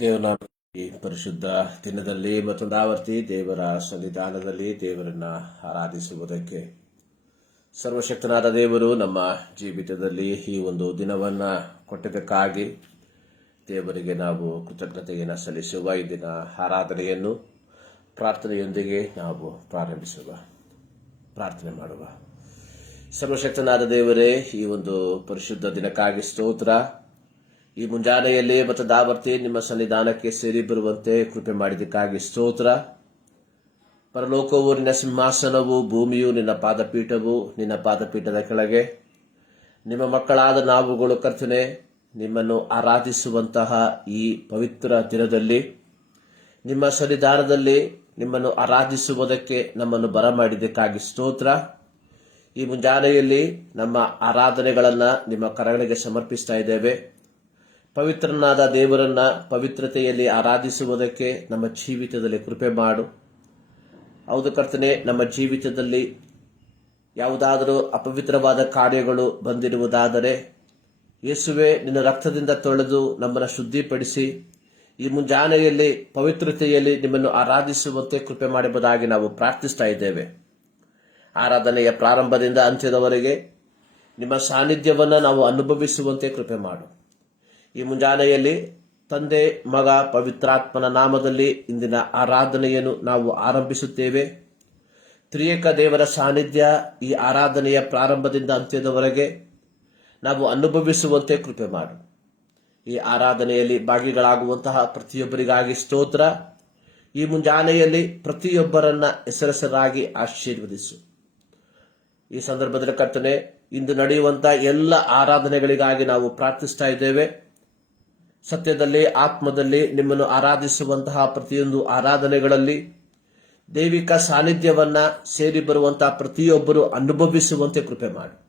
ದೇವರ ಈ ಪರಿಶುದ್ಧ ದಿನದಲ್ಲಿ ಮತ್ತೊಂದು ಆವರ್ತಿ ದೇವರ ಸನ್ನಿಧಾನದಲ್ಲಿ ದೇವರನ್ನ ಆರಾಧಿಸುವುದಕ್ಕೆ ಸರ್ವಶಕ್ತನಾದ ದೇವರು ನಮ್ಮ ಜೀವಿತದಲ್ಲಿ ಈ ಒಂದು ದಿನವನ್ನ ಕೊಟ್ಟಿದ್ದಕ್ಕಾಗಿ ದೇವರಿಗೆ ನಾವು ಕೃತಜ್ಞತೆಯನ್ನು ಸಲ್ಲಿಸುವ ಈ ದಿನ ಆರಾಧನೆಯನ್ನು ಪ್ರಾರ್ಥನೆಯೊಂದಿಗೆ ನಾವು ಪ್ರಾರ್ಥನೆ ಮಾಡುವ. ಸರ್ವಶಕ್ತನಾದ ದೇವರೇ, ಈ ಒಂದು ಪರಿಶುದ್ಧ ದಿನಕ್ಕಾಗಿ ಸ್ತೋತ್ರ. ಈ ಮುಂಜಾನೆಯಲ್ಲಿ ಮತ್ತದಾವರ್ತಿ ನಿಮ್ಮ ಸನ್ನಿಧಾನಕ್ಕೆ ಸೇರಿ ಬರುವಂತೆ ಕೃಪೆ ಮಾಡಿದ್ದಕ್ಕಾಗಿ ಸ್ತೋತ್ರ. ಪರಲೋಕವು ನಿನ್ನ ಸಿಂಹಾಸನವು, ಭೂಮಿಯು ನಿನ್ನ ಪಾದಪೀಠವು. ನಿನ್ನ ಪಾದಪೀಠದ ಕೆಳಗೆ ನಿಮ್ಮ ಮಕ್ಕಳಾದ ನಾವುಗಳು ಕರ್ತನೆ ನಿಮ್ಮನ್ನು ಆರಾಧಿಸುವಂತಹ ಈ ಪವಿತ್ರ ದಿನದಲ್ಲಿ ನಿಮ್ಮ ಸನ್ನಿಧಾನದಲ್ಲಿ ನಿಮ್ಮನ್ನು ಆರಾಧಿಸುವುದಕ್ಕೆ ನಮ್ಮನ್ನು ಬರಮಾಡಿದ್ದಕ್ಕಾಗಿ ಸ್ತೋತ್ರ. ಈ ಮುಂಜಾನೆಯಲ್ಲಿ ನಮ್ಮ ಆರಾಧನೆಗಳನ್ನು ನಿಮ್ಮ ಕರಗಳಿಗೆ ಸಮರ್ಪಿಸ್ತಾ ಇದ್ದೇವೆ. ಪವಿತ್ರನಾದ ದೇವರನ್ನ ಪವಿತ್ರತೆಯಲ್ಲಿ ಆರಾಧಿಸುವುದಕ್ಕೆ ನಮ್ಮ ಜೀವಿತದಲ್ಲಿ ಕೃಪೆ ಮಾಡು. ಹೌದು ಕರ್ತನೆ, ನಮ್ಮ ಜೀವಿತದಲ್ಲಿ ಯಾವುದಾದರೂ ಅಪವಿತ್ರವಾದ ಕಾರ್ಯಗಳು ಬಂದಿರುವುದಾದರೆ ಯೇಸುವೆ ನಿನ್ನ ರಕ್ತದಿಂದ ತೊಳೆದು ನಮ್ಮನ್ನು ಶುದ್ಧಿಪಡಿಸಿ ಈ ಮುಂಜಾನೆಯಲ್ಲಿ ಪವಿತ್ರತೆಯಲ್ಲಿ ನಿಮ್ಮನ್ನು ಆರಾಧಿಸುವಂತೆ ಕೃಪೆ ಮಾಡುವುದಾಗಿ ನಾವು ಪ್ರಾರ್ಥಿಸ್ತಾ ಇದ್ದೇವೆ. ಆರಾಧನೆಯ ಪ್ರಾರಂಭದಿಂದ ಅಂತ್ಯದವರೆಗೆ ನಿಮ್ಮ ಸಾನ್ನಿಧ್ಯವನ್ನು ನಾವು ಅನುಭವಿಸುವಂತೆ ಕೃಪೆ ಮಾಡು. ಈ ಮುಂಜಾನೆಯಲ್ಲಿ ತಂದೆ, ಮಗ, ಪವಿತ್ರಾತ್ಮನ ನಾಮದಲ್ಲಿ ಇಂದಿನ ಆರಾಧನೆಯನ್ನು ನಾವು ಆರಂಭಿಸುತ್ತೇವೆ. ತ್ರಿಯೇಕ ದೇವರ ಸಾನ್ನಿಧ್ಯ ಈ ಆರಾಧನೆಯ ಪ್ರಾರಂಭದಿಂದ ಅಂತ್ಯದವರೆಗೆ ನಾವು ಅನುಭವಿಸುವಂತೆ ಕೃಪೆ ಮಾಡು. ಈ ಆರಾಧನೆಯಲ್ಲಿ ಭಾಗಿಗಳಾಗುವಂತಹ ಪ್ರತಿಯೊಬ್ಬರಿಗಾಗಿ ಸ್ತೋತ್ರ. ಈ ಮುಂಜಾನೆಯಲ್ಲಿ ಪ್ರತಿಯೊಬ್ಬರನ್ನ ಹೆಸರಾಗಿ ಆಶೀರ್ವದಿಸು. ಈ ಸಂದರ್ಭದಲ್ಲಿ ಕರ್ತನೆ, ಇಂದು ನಡೆಯುವಂತಹ ಎಲ್ಲ ಆರಾಧನೆಗಳಿಗಾಗಿ ನಾವು ಪ್ರಾರ್ಥಿಸ್ತಾ ಇದ್ದೇವೆ. ಸತ್ಯದಲ್ಲಿ ಆತ್ಮದಲ್ಲಿ ನಿಮ್ಮನ್ನು ಆರಾಧಿಸುವಂತಹ ಪ್ರತಿಯೊಂದು ಆರಾಧನೆಗಳಲ್ಲಿ ದೈವಿಕ ಸಾನ್ನಿಧ್ಯವನ್ನ ಸೇರಿ ಬರುವಂತಹ ಪ್ರತಿಯೊಬ್ಬರು ಅನುಭವಿಸುವಂತೆ ಕೃಪೆ ಮಾಡಿ.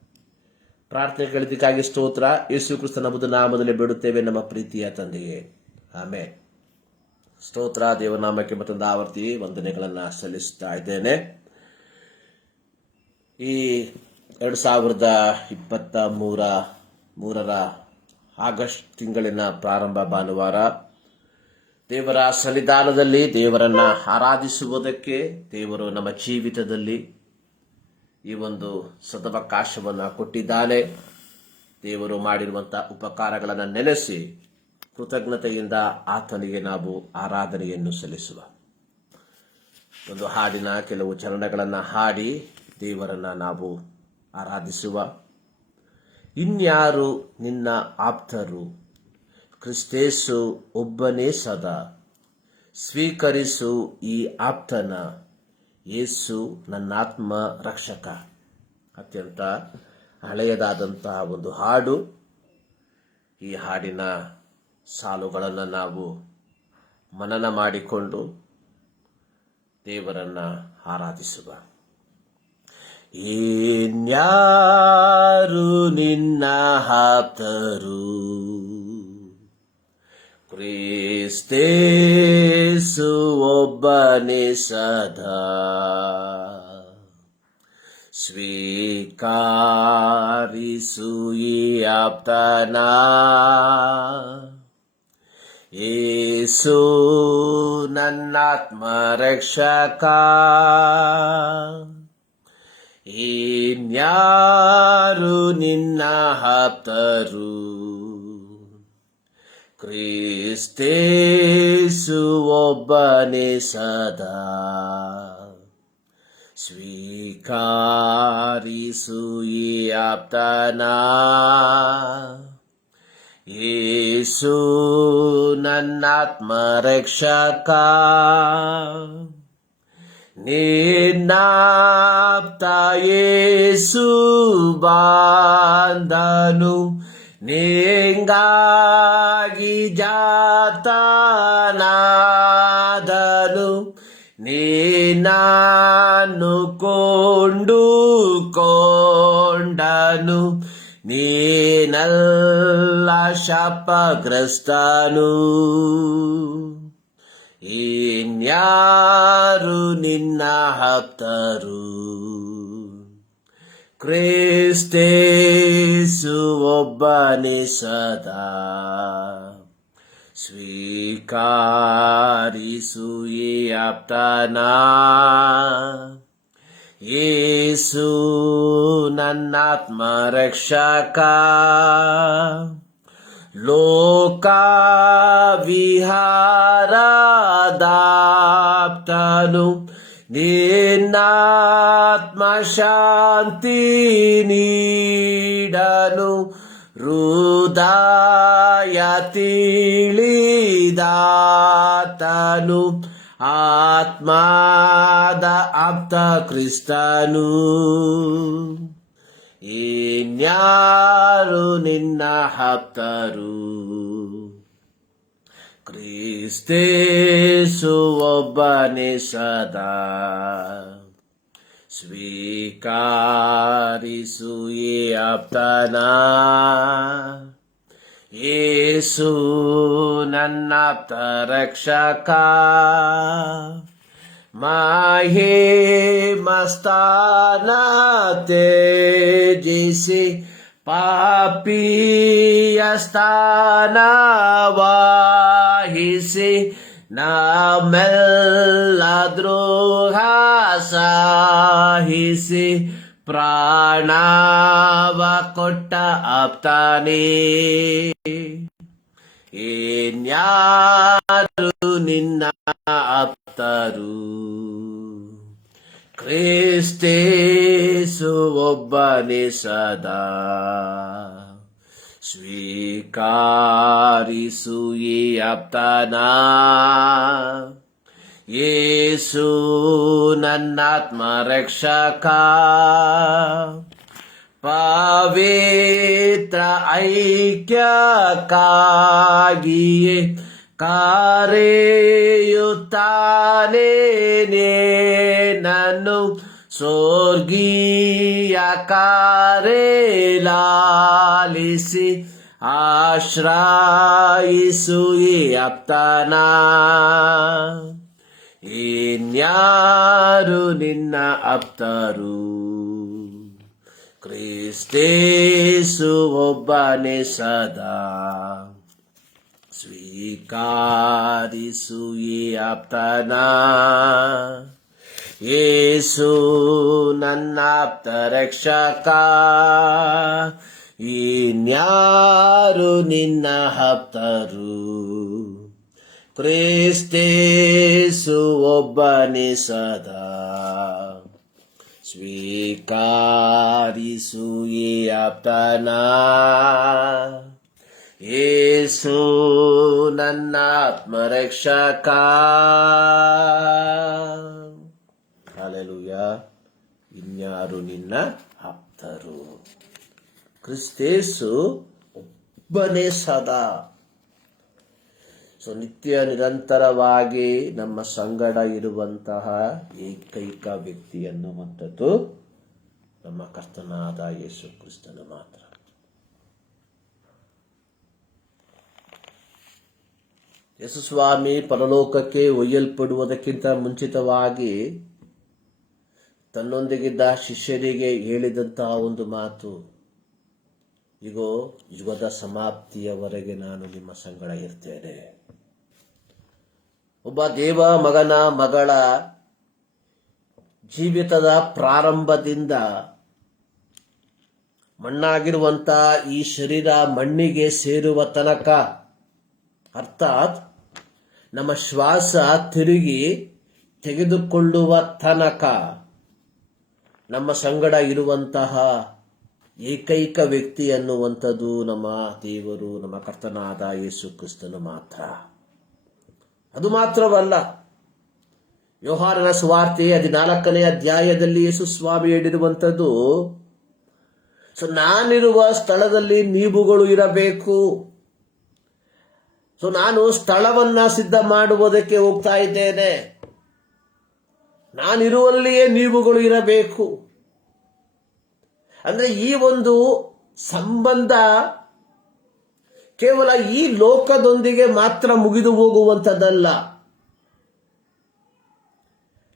ಪ್ರಾರ್ಥನೆಗಳಿಗಾಗಿ ಸ್ತೋತ್ರ. ಯೇಸು ಕ್ರಿಸ್ತನ ನಾಮದಲ್ಲಿ ಬೇಡುತ್ತೇವೆ ನಮ್ಮ ಪ್ರೀತಿಯ ತಂದೆಯೇ, ಆಮೆನ್. ಸ್ತೋತ್ರ. ದೇವನಾಮಕ್ಕೆ ಮತ್ತೊಂದು ಆವರ್ತಿ ವಂದನೆಗಳನ್ನ ಸಲ್ಲಿಸ್ತಾ ಇದ್ದೇನೆ. ಈ 2023 ಆಗಸ್ಟ್ ತಿಂಗಳಿನ ಪ್ರಾರಂಭ ಭಾನುವಾರ ದೇವರ ಸನ್ನಿಧಾನದಲ್ಲಿ ದೇವರನ್ನ ಆರಾಧಿಸುವುದಕ್ಕೆ ದೇವರು ನಮ್ಮ ಜೀವಿತದಲ್ಲಿ ಈ ಒಂದು ಸದವಕಾಶವನ್ನು ಕೊಟ್ಟಿದ್ದಾನೆ. ದೇವರು ಮಾಡಿರುವಂತಹ ಉಪಕಾರಗಳನ್ನು ನೆನೆಸಿ ಕೃತಜ್ಞತೆಯಿಂದ ಆತನಿಗೆ ನಾವು ಆರಾಧನೆಯನ್ನು ಸಲ್ಲಿಸುವ. ಒಂದು ಹಾಡಿನ ಕೆಲವು ಚರಣಗಳನ್ನು ಹಾಡಿ ದೇವರನ್ನ ನಾವು ಆರಾಧಿಸುವ. ಇನ್ಯಾರು ನಿನ್ನ ಆಪ್ತರು, ಕ್ರಿಸ್ತೇಸು ಒಬ್ಬನೇ ಸದಾ. ಸ್ವೀಕರಿಸು ಈ ಆಪ್ತನ, ಯೇಸು ನನ್ನಾತ್ಮ ರಕ್ಷಕ. ಅತ್ಯಂತ ಹಳೆಯದಾದಂತಹ ಒಂದು ಹಾಡು. ಈ ಹಾಡಿನ ಸಾಲುಗಳನ್ನು ನಾವು ಮನನ ಮಾಡಿಕೊಂಡು ದೇವರನ್ನ ಆರಾಧಿಸುವ. ಇನ್ಯಾರು ನಿನ್ನ ಆಪ್ತರು, ಕ್ರಿಸ್ತೇಸು ಒಬ್ಬನೇ ಸದಾ. ಸ್ವೀಕರಿಸು ಈ ಆಪ್ತನ, ಯೇಸು ನನ್ನಾತ್ಮ ರಕ್ಷಕ. ಇನ್ಯಾರು ನಿನ್ನ ಆಪ್ತರು, ಕ್ರಿಸ್ತೇಸು ಒಬ್ಬನೇ ಸದಾ. ಸ್ವೀಕರಿಸು ಈ ಆಪ್ತನ, ಯೇಸು ನನ್ನಾತ್ಮ ರಕ್ಷಕ. ನಿನ್ನಾಪ್ತ ಯೇಸು ಬಾಂಧನು, ನಿಂಗಾಗಿ ಜಾತನಾದನು. ನೀನನ್ನು ಕೊಂಡುಕೊಂಡನು, ನೀನಲ್ಲ ಶಾಪಗ್ರಸ್ತನು. ಇನ್ಯಾರು ನಿನ್ನ ಆಪ್ತರು, ಕ್ರಿಸ್ತೇಸು ಒಬ್ಬನೇ ಸದಾ. ಸ್ವೀಕಾರಿಸು ಈ ಆಪ್ತನ. ಯೇಸು ನನ್ನಾತ್ಮ ರಕ್ಷಕ, ಲೋಕ ವಿಹಾರದಾಪ್ತನು, ನಿನ್ನಾತ್ಮ ಶಾಂತಿ ನೀಡನು, ಹೃದಯ ತಿಳಿದಾತನು, ಆತ್ಮದ ಆಪ್ತ ಕ್ರಿಸ್ತನು. ಇನ್ಯಾರು ನಿನ್ನ ಆಪ್ತರು? ಕ್ರಿಸ್ತೇಸು ಒಬ್ಬನೇ ಸದಾ. ಸ್ವೀಕಾರಿಸು ಈ ಆಪ್ತನ. ಯೇಸು ನನ್ನಾಪ್ತ ರಕ್ಷಕ, ಮಹಿಮಸ್ಥಾನ ತ್ಯಜಿಸಿ ಪಾಪಿಯ ಸ್ಥಾನ ವಹಿಸಿ, ನಮ್ಮೆಲ್ಲ ದ್ರೋಹ ಸಹಿಸಿ, ಪ್ರಾಣವ ಕೊಟ್ಟ ಆಪ್ತನೇ. ಇನ್ಯಾರು ನಿನ್ನ ಆಪ್ತರು? ಕ್ರಿಸ್ತೇಸು ಒಬ್ಬನೇ ಸದಾ. ಸ್ವೀಕಾರಿಸು ಈ ಆಪ್ತನ. ಯೇಸು ನನ್ನಾತ್ಮ ರಕ್ಷಕ, ಪವಿತ್ರ ಐಕ್ಯಕ್ಕಾಗಿಯೇ ಕರೆಯುತ್ತಾನೆ ನನ್ನು, ಸ್ವರ್ಗೀಯ ಕರೆ ಲಾಲಿಸಿ ಆಶ್ರಯಿಸು ಈ ಆಪ್ತನ. ಇನ್ಯಾರು ನಿನ್ನ ಆಪ್ತರು? ಕ್ರಿಸ್ತೇಸು ಒಬ್ಬನೇ ಸದಾ. ಸ್ವೀಕಾರಿಸು ಈ ಆಪ್ತನ. ಯೇಸು ನನ್ನಾಪ್ತ ರಕ್ಷಕ, ಇನ್ಯಾರು ನಿನ್ನ ಆಪ್ತರು? ಕ್ರಿಸ್ತೇಸು ಒಬ್ಬನೇ ಸದಾ. ಸ್ವೀಕಾರಿಸು ಈ ಆಪ್ತನ. ಯೇಸು ನನ್ನಾತ್ಮ ರಕ್ಷಕ. ಹಲ್ಲೆಲೂಯಾ. ಇನ್ಯಾರು ನಿನ್ನ ಆಪ್ತರು? ಕ್ರಿಸ್ತೇಸು ಒಬ್ಬನೇ ಸದಾ. ನಿತ್ಯ ನಿರಂತರವಾಗಿ ನಮ್ಮ ಸಂಗಡ ಇರುವಂತಹ ಏಕೈಕ ವ್ಯಕ್ತಿ ಅನ್ನುವಂಥದ್ದು ನಮ್ಮ ಕರ್ತನಾದ ಯೇಸು ಕ್ರಿಸ್ತನು ಮಾತ್ರ. ಯೇಸು ಸ್ವಾಮಿ ಪರಲೋಕಕ್ಕೆ ಒಯ್ಯಲ್ಪಡುವುದಕ್ಕಿಂತ ಮುಂಚಿತವಾಗಿ ತನ್ನೊಂದಿಗಿದ್ದ ಶಿಷ್ಯರಿಗೆ ಹೇಳಿದಂತಹ ಒಂದು ಮಾತು, ಇಗೋ ಯುಗದ ಸಮಾಪ್ತಿಯವರೆಗೆ ನಾನು ನಿಮ್ಮ ಸಂಗಡ ಇರ್ತೇನೆ. ಒಬ್ಬ ದೇವ ಮಗನ ಮಗಳ ಜೀವಿತದ ಪ್ರಾರಂಭದಿಂದ ಮಣ್ಣಾಗಿರುವಂತಹ ಈ ಶರೀರ ಮಣ್ಣಿಗೆ ಸೇರುವ ತನಕ, ಅರ್ಥಾತ್ ನಮ್ಮ ಶ್ವಾಸ ತಿರುಗಿ ತೆಗೆದುಕೊಳ್ಳುವ ತನಕ ನಮ್ಮ ಸಂಗಡ ಇರುವಂತಹ ಏಕೈಕ ವ್ಯಕ್ತಿ ಅನ್ನುವಂಥದ್ದು ನಮ್ಮ ದೇವರು, ನಮ್ಮ ಕರ್ತನಾದ ಯೇಸು ಕ್ರಿಸ್ತನು ಮಾತ್ರ. ಅದು ಮಾತ್ರವಲ್ಲ, ಯೋಹಾನನ ಸುವಾರ್ತೆ 14ನೇ ಅಧ್ಯಾಯದಲ್ಲಿ ಯೇಸು ಸ್ವಾಮಿ ಹೇಳಿರುವಂಥದ್ದು, ನಾನಿರುವ ಸ್ಥಳದಲ್ಲಿ ನೀವುಗಳು ಇರಬೇಕು. ನಾನು ಸ್ಥಳವನ್ನ ಸಿದ್ಧ ಮಾಡುವುದಕ್ಕೆ ಹೋಗ್ತಾ ಇದ್ದೇನೆ. ನಾನಿರುವಲ್ಲಿಯೇ ನೀವುಗಳು ಇರಬೇಕು. ಅಂದ್ರೆ ಈ ಒಂದು ಸಂಬಂಧ ಕೇವಲ ಈ ಲೋಕದೊಂದಿಗೆ ಮಾತ್ರ ಮುಗಿದು ಹೋಗುವಂಥದ್ದಲ್ಲ.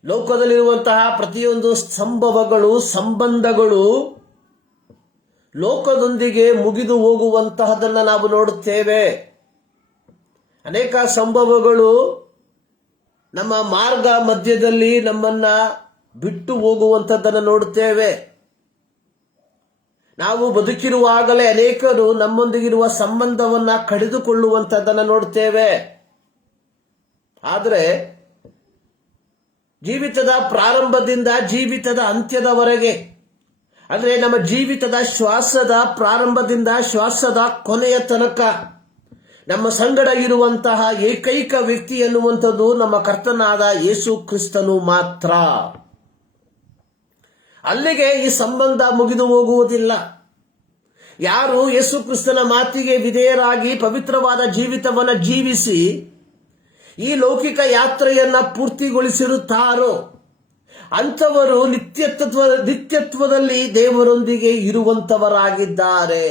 ಲೋಕದಲ್ಲಿರುವಂತಹ ಪ್ರತಿಯೊಂದು ಸಂಭವಗಳು, ಸಂಬಂಧಗಳು ಲೋಕದೊಂದಿಗೆ ಮುಗಿದು ಹೋಗುವಂತಹದನ್ನ ನಾವು ನೋಡುತ್ತೇವೆ. ಅನೇಕ ಸಂಭವಗಳು ನಮ್ಮ ಮಾರ್ಗ ಮಧ್ಯದಲ್ಲಿ ನಮ್ಮನ್ನ ಬಿಟ್ಟು ಹೋಗುವಂಥದ್ದನ್ನು ನೋಡುತ್ತೇವೆ. ನಾವು ಬದುಕಿರುವಾಗಲೇ ಅನೇಕರು ನಮ್ಮೊಂದಿಗಿರುವ ಸಂಬಂಧವನ್ನ ಕಡಿದುಕೊಳ್ಳುವಂಥದ್ದನ್ನು ನೋಡುತ್ತೇವೆ. ಆದರೆ ಜೀವಿತದ ಪ್ರಾರಂಭದಿಂದ ಜೀವಿತದ ಅಂತ್ಯದವರೆಗೆ, ಅಂದರೆ ನಮ್ಮ ಜೀವಿತದ ಶ್ವಾಸದ ಪ್ರಾರಂಭದಿಂದ ಶ್ವಾಸದ ಕೊನೆಯ ತನಕ ನಮ್ಮ ಸಂಗಡ ಇರುವಂತಹ ಏಕೈಕ ವ್ಯಕ್ತಿ ಎನ್ನುವಂಥದ್ದು ನಮ್ಮ ಕರ್ತನಾದ ಯೇಸು ಕ್ರಿಸ್ತನು ಮಾತ್ರ. ಅಲ್ಲಿಗೆ ಈ ಸಂಬಂಧ ಮುಗಿದು ಹೋಗುವುದಿಲ್ಲ. ಯಾರು ಯೇಸು ಕ್ರಿಸ್ತನ ಮಾತಿಗೆ ವಿಧೇಯರಾಗಿ ಪವಿತ್ರವಾದ ಜೀವಿತವನ್ನು ಜೀವಿಸಿ ಈ ಲೌಕಿಕ ಯಾತ್ರೆಯನ್ನ ಪೂರ್ತಿಗೊಳಿಸಿರುತ್ತಾರೋ ಅಂಥವರು ನಿತ್ಯತ್ವದಲ್ಲಿ ದೇವರೊಂದಿಗೆ ಇರುವಂತವರಾಗಿದ್ದಾರೆ.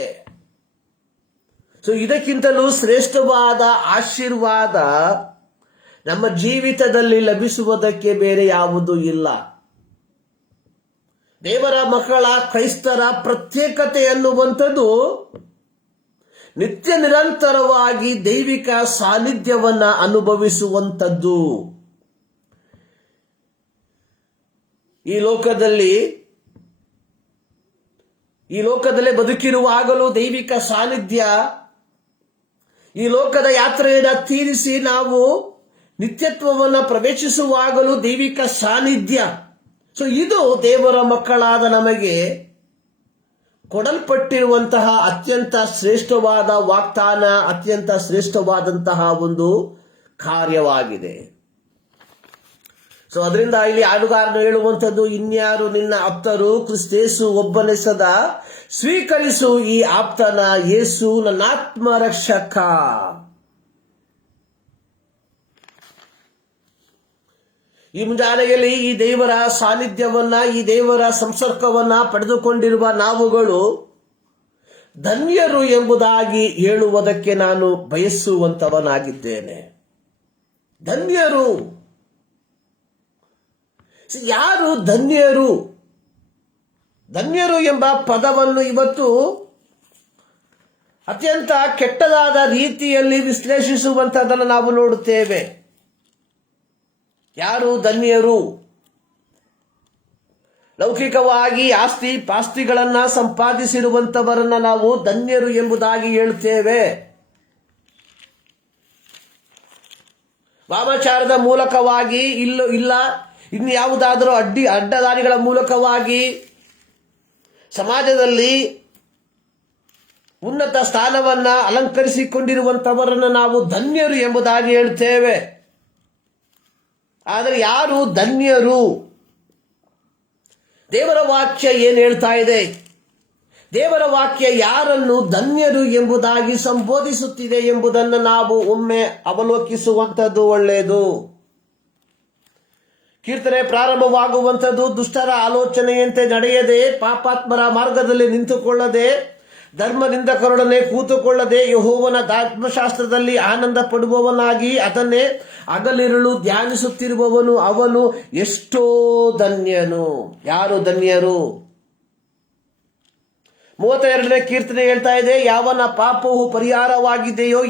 ಇದಕ್ಕಿಂತಲೂ ಶ್ರೇಷ್ಠವಾದ ಆಶೀರ್ವಾದ ನಮ್ಮ ಜೀವಿತದಲ್ಲಿ ಲಭಿಸುವುದಕ್ಕೆ ಬೇರೆ ಯಾವುದೂ ಇಲ್ಲ. ದೇವರ ಮಕ್ಕಳ ಕ್ರೈಸ್ತರ ಪ್ರತ್ಯೇಕತೆ ಎನ್ನುವಂಥದ್ದು ನಿತ್ಯ ನಿರಂತರವಾಗಿ ದೈವಿಕ ಸಾನ್ನಿಧ್ಯವನ್ನ ಅನುಭವಿಸುವಂಥದ್ದು. ಈ ಲೋಕದಲ್ಲೇ ಬದುಕಿರುವಾಗಲೂ ದೈವಿಕ ಸಾನ್ನಿಧ್ಯ, ಈ ಲೋಕದ ಯಾತ್ರೆಯನ್ನು ತೀರಿಸಿ ನಾವು ನಿತ್ಯತ್ವವನ್ನು ಪ್ರವೇಶಿಸುವಾಗಲೂ ದೈವಿಕ ಸಾನ್ನಿಧ್ಯ. ಇದು ದೇವರ ಮಕ್ಕಳಾದ ನಮಗೆ ಕೊಡಲ್ಪಟ್ಟಿರುವಂತಹ ಅತ್ಯಂತ ಶ್ರೇಷ್ಠವಾದ ವಾಗ್ದಾನ, ಅತ್ಯಂತ ಶ್ರೇಷ್ಠವಾದಂತಹ ಒಂದು ಕಾರ್ಯವಾಗಿದೆ. ಅದರಿಂದ ಇಲ್ಲಿ ಹಾಡುಗಾರನು ಹೇಳುವಂಥದ್ದು, ಇನ್ಯಾರು ನಿನ್ನ ಆಪ್ತರು, ಕ್ರಿಸ್ತೇಸು ಒಬ್ಬನೇ ಸದಾ ಸ್ವೀಕರಿಸು ಈ ಆಪ್ತನ, ಯೇಸು ನನ್ನ ಆತ್ಮರಕ್ಷಕ. ಈ ಮುಂಜಾನೆಯಲ್ಲಿ ಈ ದೇವರ ಸಾನ್ನಿಧ್ಯವನ್ನ, ಈ ದೇವರ ಸಂಸರ್ಗವನ್ನ ಪಡೆದುಕೊಂಡಿರುವ ನಾವುಗಳು ಧನ್ಯರು ಎಂಬುದಾಗಿ ಹೇಳುವುದಕ್ಕೆ ನಾನು ಬಯಸುವಂತವನಾಗಿದ್ದೇನೆ. ಧನ್ಯರು. ಯಾರು ಧನ್ಯರು? ಧನ್ಯರು ಎಂಬ ಪದವನ್ನು ಇವತ್ತು ಅತ್ಯಂತ ಕೆಟ್ಟದಾದ ರೀತಿಯಲ್ಲಿ ವಿಶ್ಲೇಷಿಸುವಂತದನ್ನು ನಾವು ನೋಡುತ್ತೇವೆ. ಯಾರು ಧನ್ಯರು? ಲೌಕಿಕವಾಗಿ ಆಸ್ತಿ ಪಾಸ್ತಿಗಳನ್ನ ಸಂಪಾದಿಸಿರುವಂತವರನ್ನ ನಾವು ಧನ್ಯರು ಎಂಬುದಾಗಿ ಹೇಳುತ್ತೇವೆ. ವಾಮಾಚಾರದ ಮೂಲಕವಾಗಿ ಇನ್ನು ಯಾವುದಾದರೂ ಅಡ್ಡದಾರಿಗಳ ಮೂಲಕವಾಗಿ ಸಮಾಜದಲ್ಲಿ ಉನ್ನತ ಸ್ಥಾನವನ್ನ ಅಲಂಕರಿಸಿಕೊಂಡಿರುವಂತವರನ್ನು ನಾವು ಧನ್ಯರು ಎಂಬುದಾಗಿ ಹೇಳುತ್ತೇವೆ. ಆದರೆ ಯಾರು ಧನ್ಯರು? ದೇವರ ವಾಕ್ಯ ಏನು ಹೇಳ್ತಾ ಇದೆ? ದೇವರ ವಾಕ್ಯ ಯಾರನ್ನು ಧನ್ಯರು ಎಂಬುದಾಗಿ ಸಂಬೋಧಿಸುತ್ತಿದೆ ಎಂಬುದನ್ನು ನಾವು ಒಮ್ಮೆ ಅವಲೋಕಿಸುವಂಥದ್ದು ಒಳ್ಳೆಯದು. ಕೀರ್ತನೆ ಪ್ರಾರಂಭವಾಗುವಂಥದ್ದು, ದುಷ್ಟರ ಆಲೋಚನೆಯಂತೆ ನಡೆಯದೆ, ಪಾಪಾತ್ಮರ ಮಾರ್ಗದಲ್ಲಿ ನಿಂತುಕೊಳ್ಳದೆ, ಧರ್ಮನಿಂದಕರೊಡನೆ ಕೂತುಕೊಳ್ಳದೆ, ಯೆಹೋವನ ಧರ್ಮಶಾಸ್ತ್ರದಲ್ಲಿ ಆನಂದ ಪಡುವವನಾಗಿ ಅದನ್ನೇ ಹಗಲಿರುಳು ಧ್ಯಾನಿಸುತ್ತಿರುವವನು ಅವನು ಎಷ್ಟೋ ಧನ್ಯನು. ಯಾರು ಧನ್ಯರು? 32ನೇ ಕೀರ್ತನೆ ಹೇಳ್ತಾ ಇದೆ, ಯಾವನ ಪಾಪವು ಪರಿಹಾರವಾಗಿದೆಯೋ,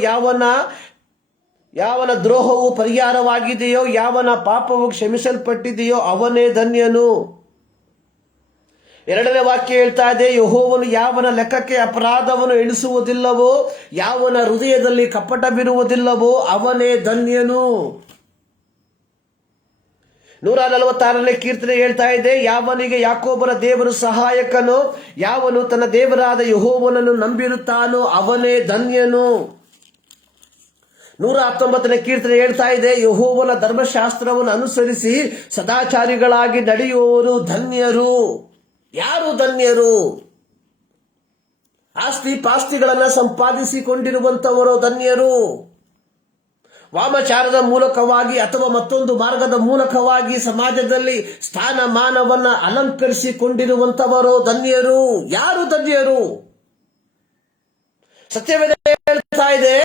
ಯಾವನ ದ್ರೋಹವು ಪರಿಹಾರವಾಗಿದೆಯೋ, ಯಾವನ ಪಾಪವು ಕ್ಷಮಿಸಲ್ಪಟ್ಟಿದೆಯೋ ಅವನೇ ಧನ್ಯನು. 2ನೇ ವಾಕ್ಯ ಹೇಳ್ತಾ ಇದೆ, ಯೆಹೋವನು ಯಾವನ ಲೆಕ್ಕಕ್ಕೆ ಅಪರಾಧವನ್ನು ಎಣಿಸುವುದಿಲ್ಲವೋ, ಯಾವನ ಹೃದಯದಲ್ಲಿ ಕಪಟವಿರುವುದಿಲ್ಲವೋ ಅವನೇ ಧನ್ಯನು. 146ನೇ ಕೀರ್ತನೆ ಹೇಳ್ತಾ ಇದೆ, ಯಾವನಿಗೆ ಯಾಕೋಬನ ದೇವರು ಸಹಾಯಕನೋ, ಯಾವನು ತನ್ನ ದೇವರಾದ ಯೆಹೋವನನ್ನು ನಂಬಿರುತ್ತಾನೋ ಅವನೇ ಧನ್ಯನು. 119ನೇ ಕೀರ್ತನೆ ಹೇಳ್ತಾ ಇದೆ, ಯೆಹೋವನ ಧರ್ಮಶಾಸ್ತ್ರವನ್ನು ಅನುಸರಿಸಿ ಸದಾಚಾರಿಗಳಾಗಿ ನಡೆಯುವವರು ಧನ್ಯರು. ಯಾರು ಧನ್ಯರು? ಆಸ್ತಿ ಪಾಸ್ತಿಗಳನ್ನ ಸಂಪಾದಿಸಿಕೊಂಡಿರುವಂತವರು ಧನ್ಯರು. ವಾಮಾಚಾರದ ಮೂಲಕವಾಗಿ ಅಥವಾ ಮತ್ತೊಂದು ಮಾರ್ಗದ ಮೂಲಕವಾಗಿ ಸಮಾಜದಲ್ಲಿ ಸ್ಥಾನಮಾನವನ್ನ ಅಲಂಕರಿಸಿಕೊಂಡಿರುವಂತವರು ಧನ್ಯರು. ಯಾರು ಧನ್ಯರು? ಸತ್ಯವೇದ ಹೇಳ್ತಾ ಇದೆ,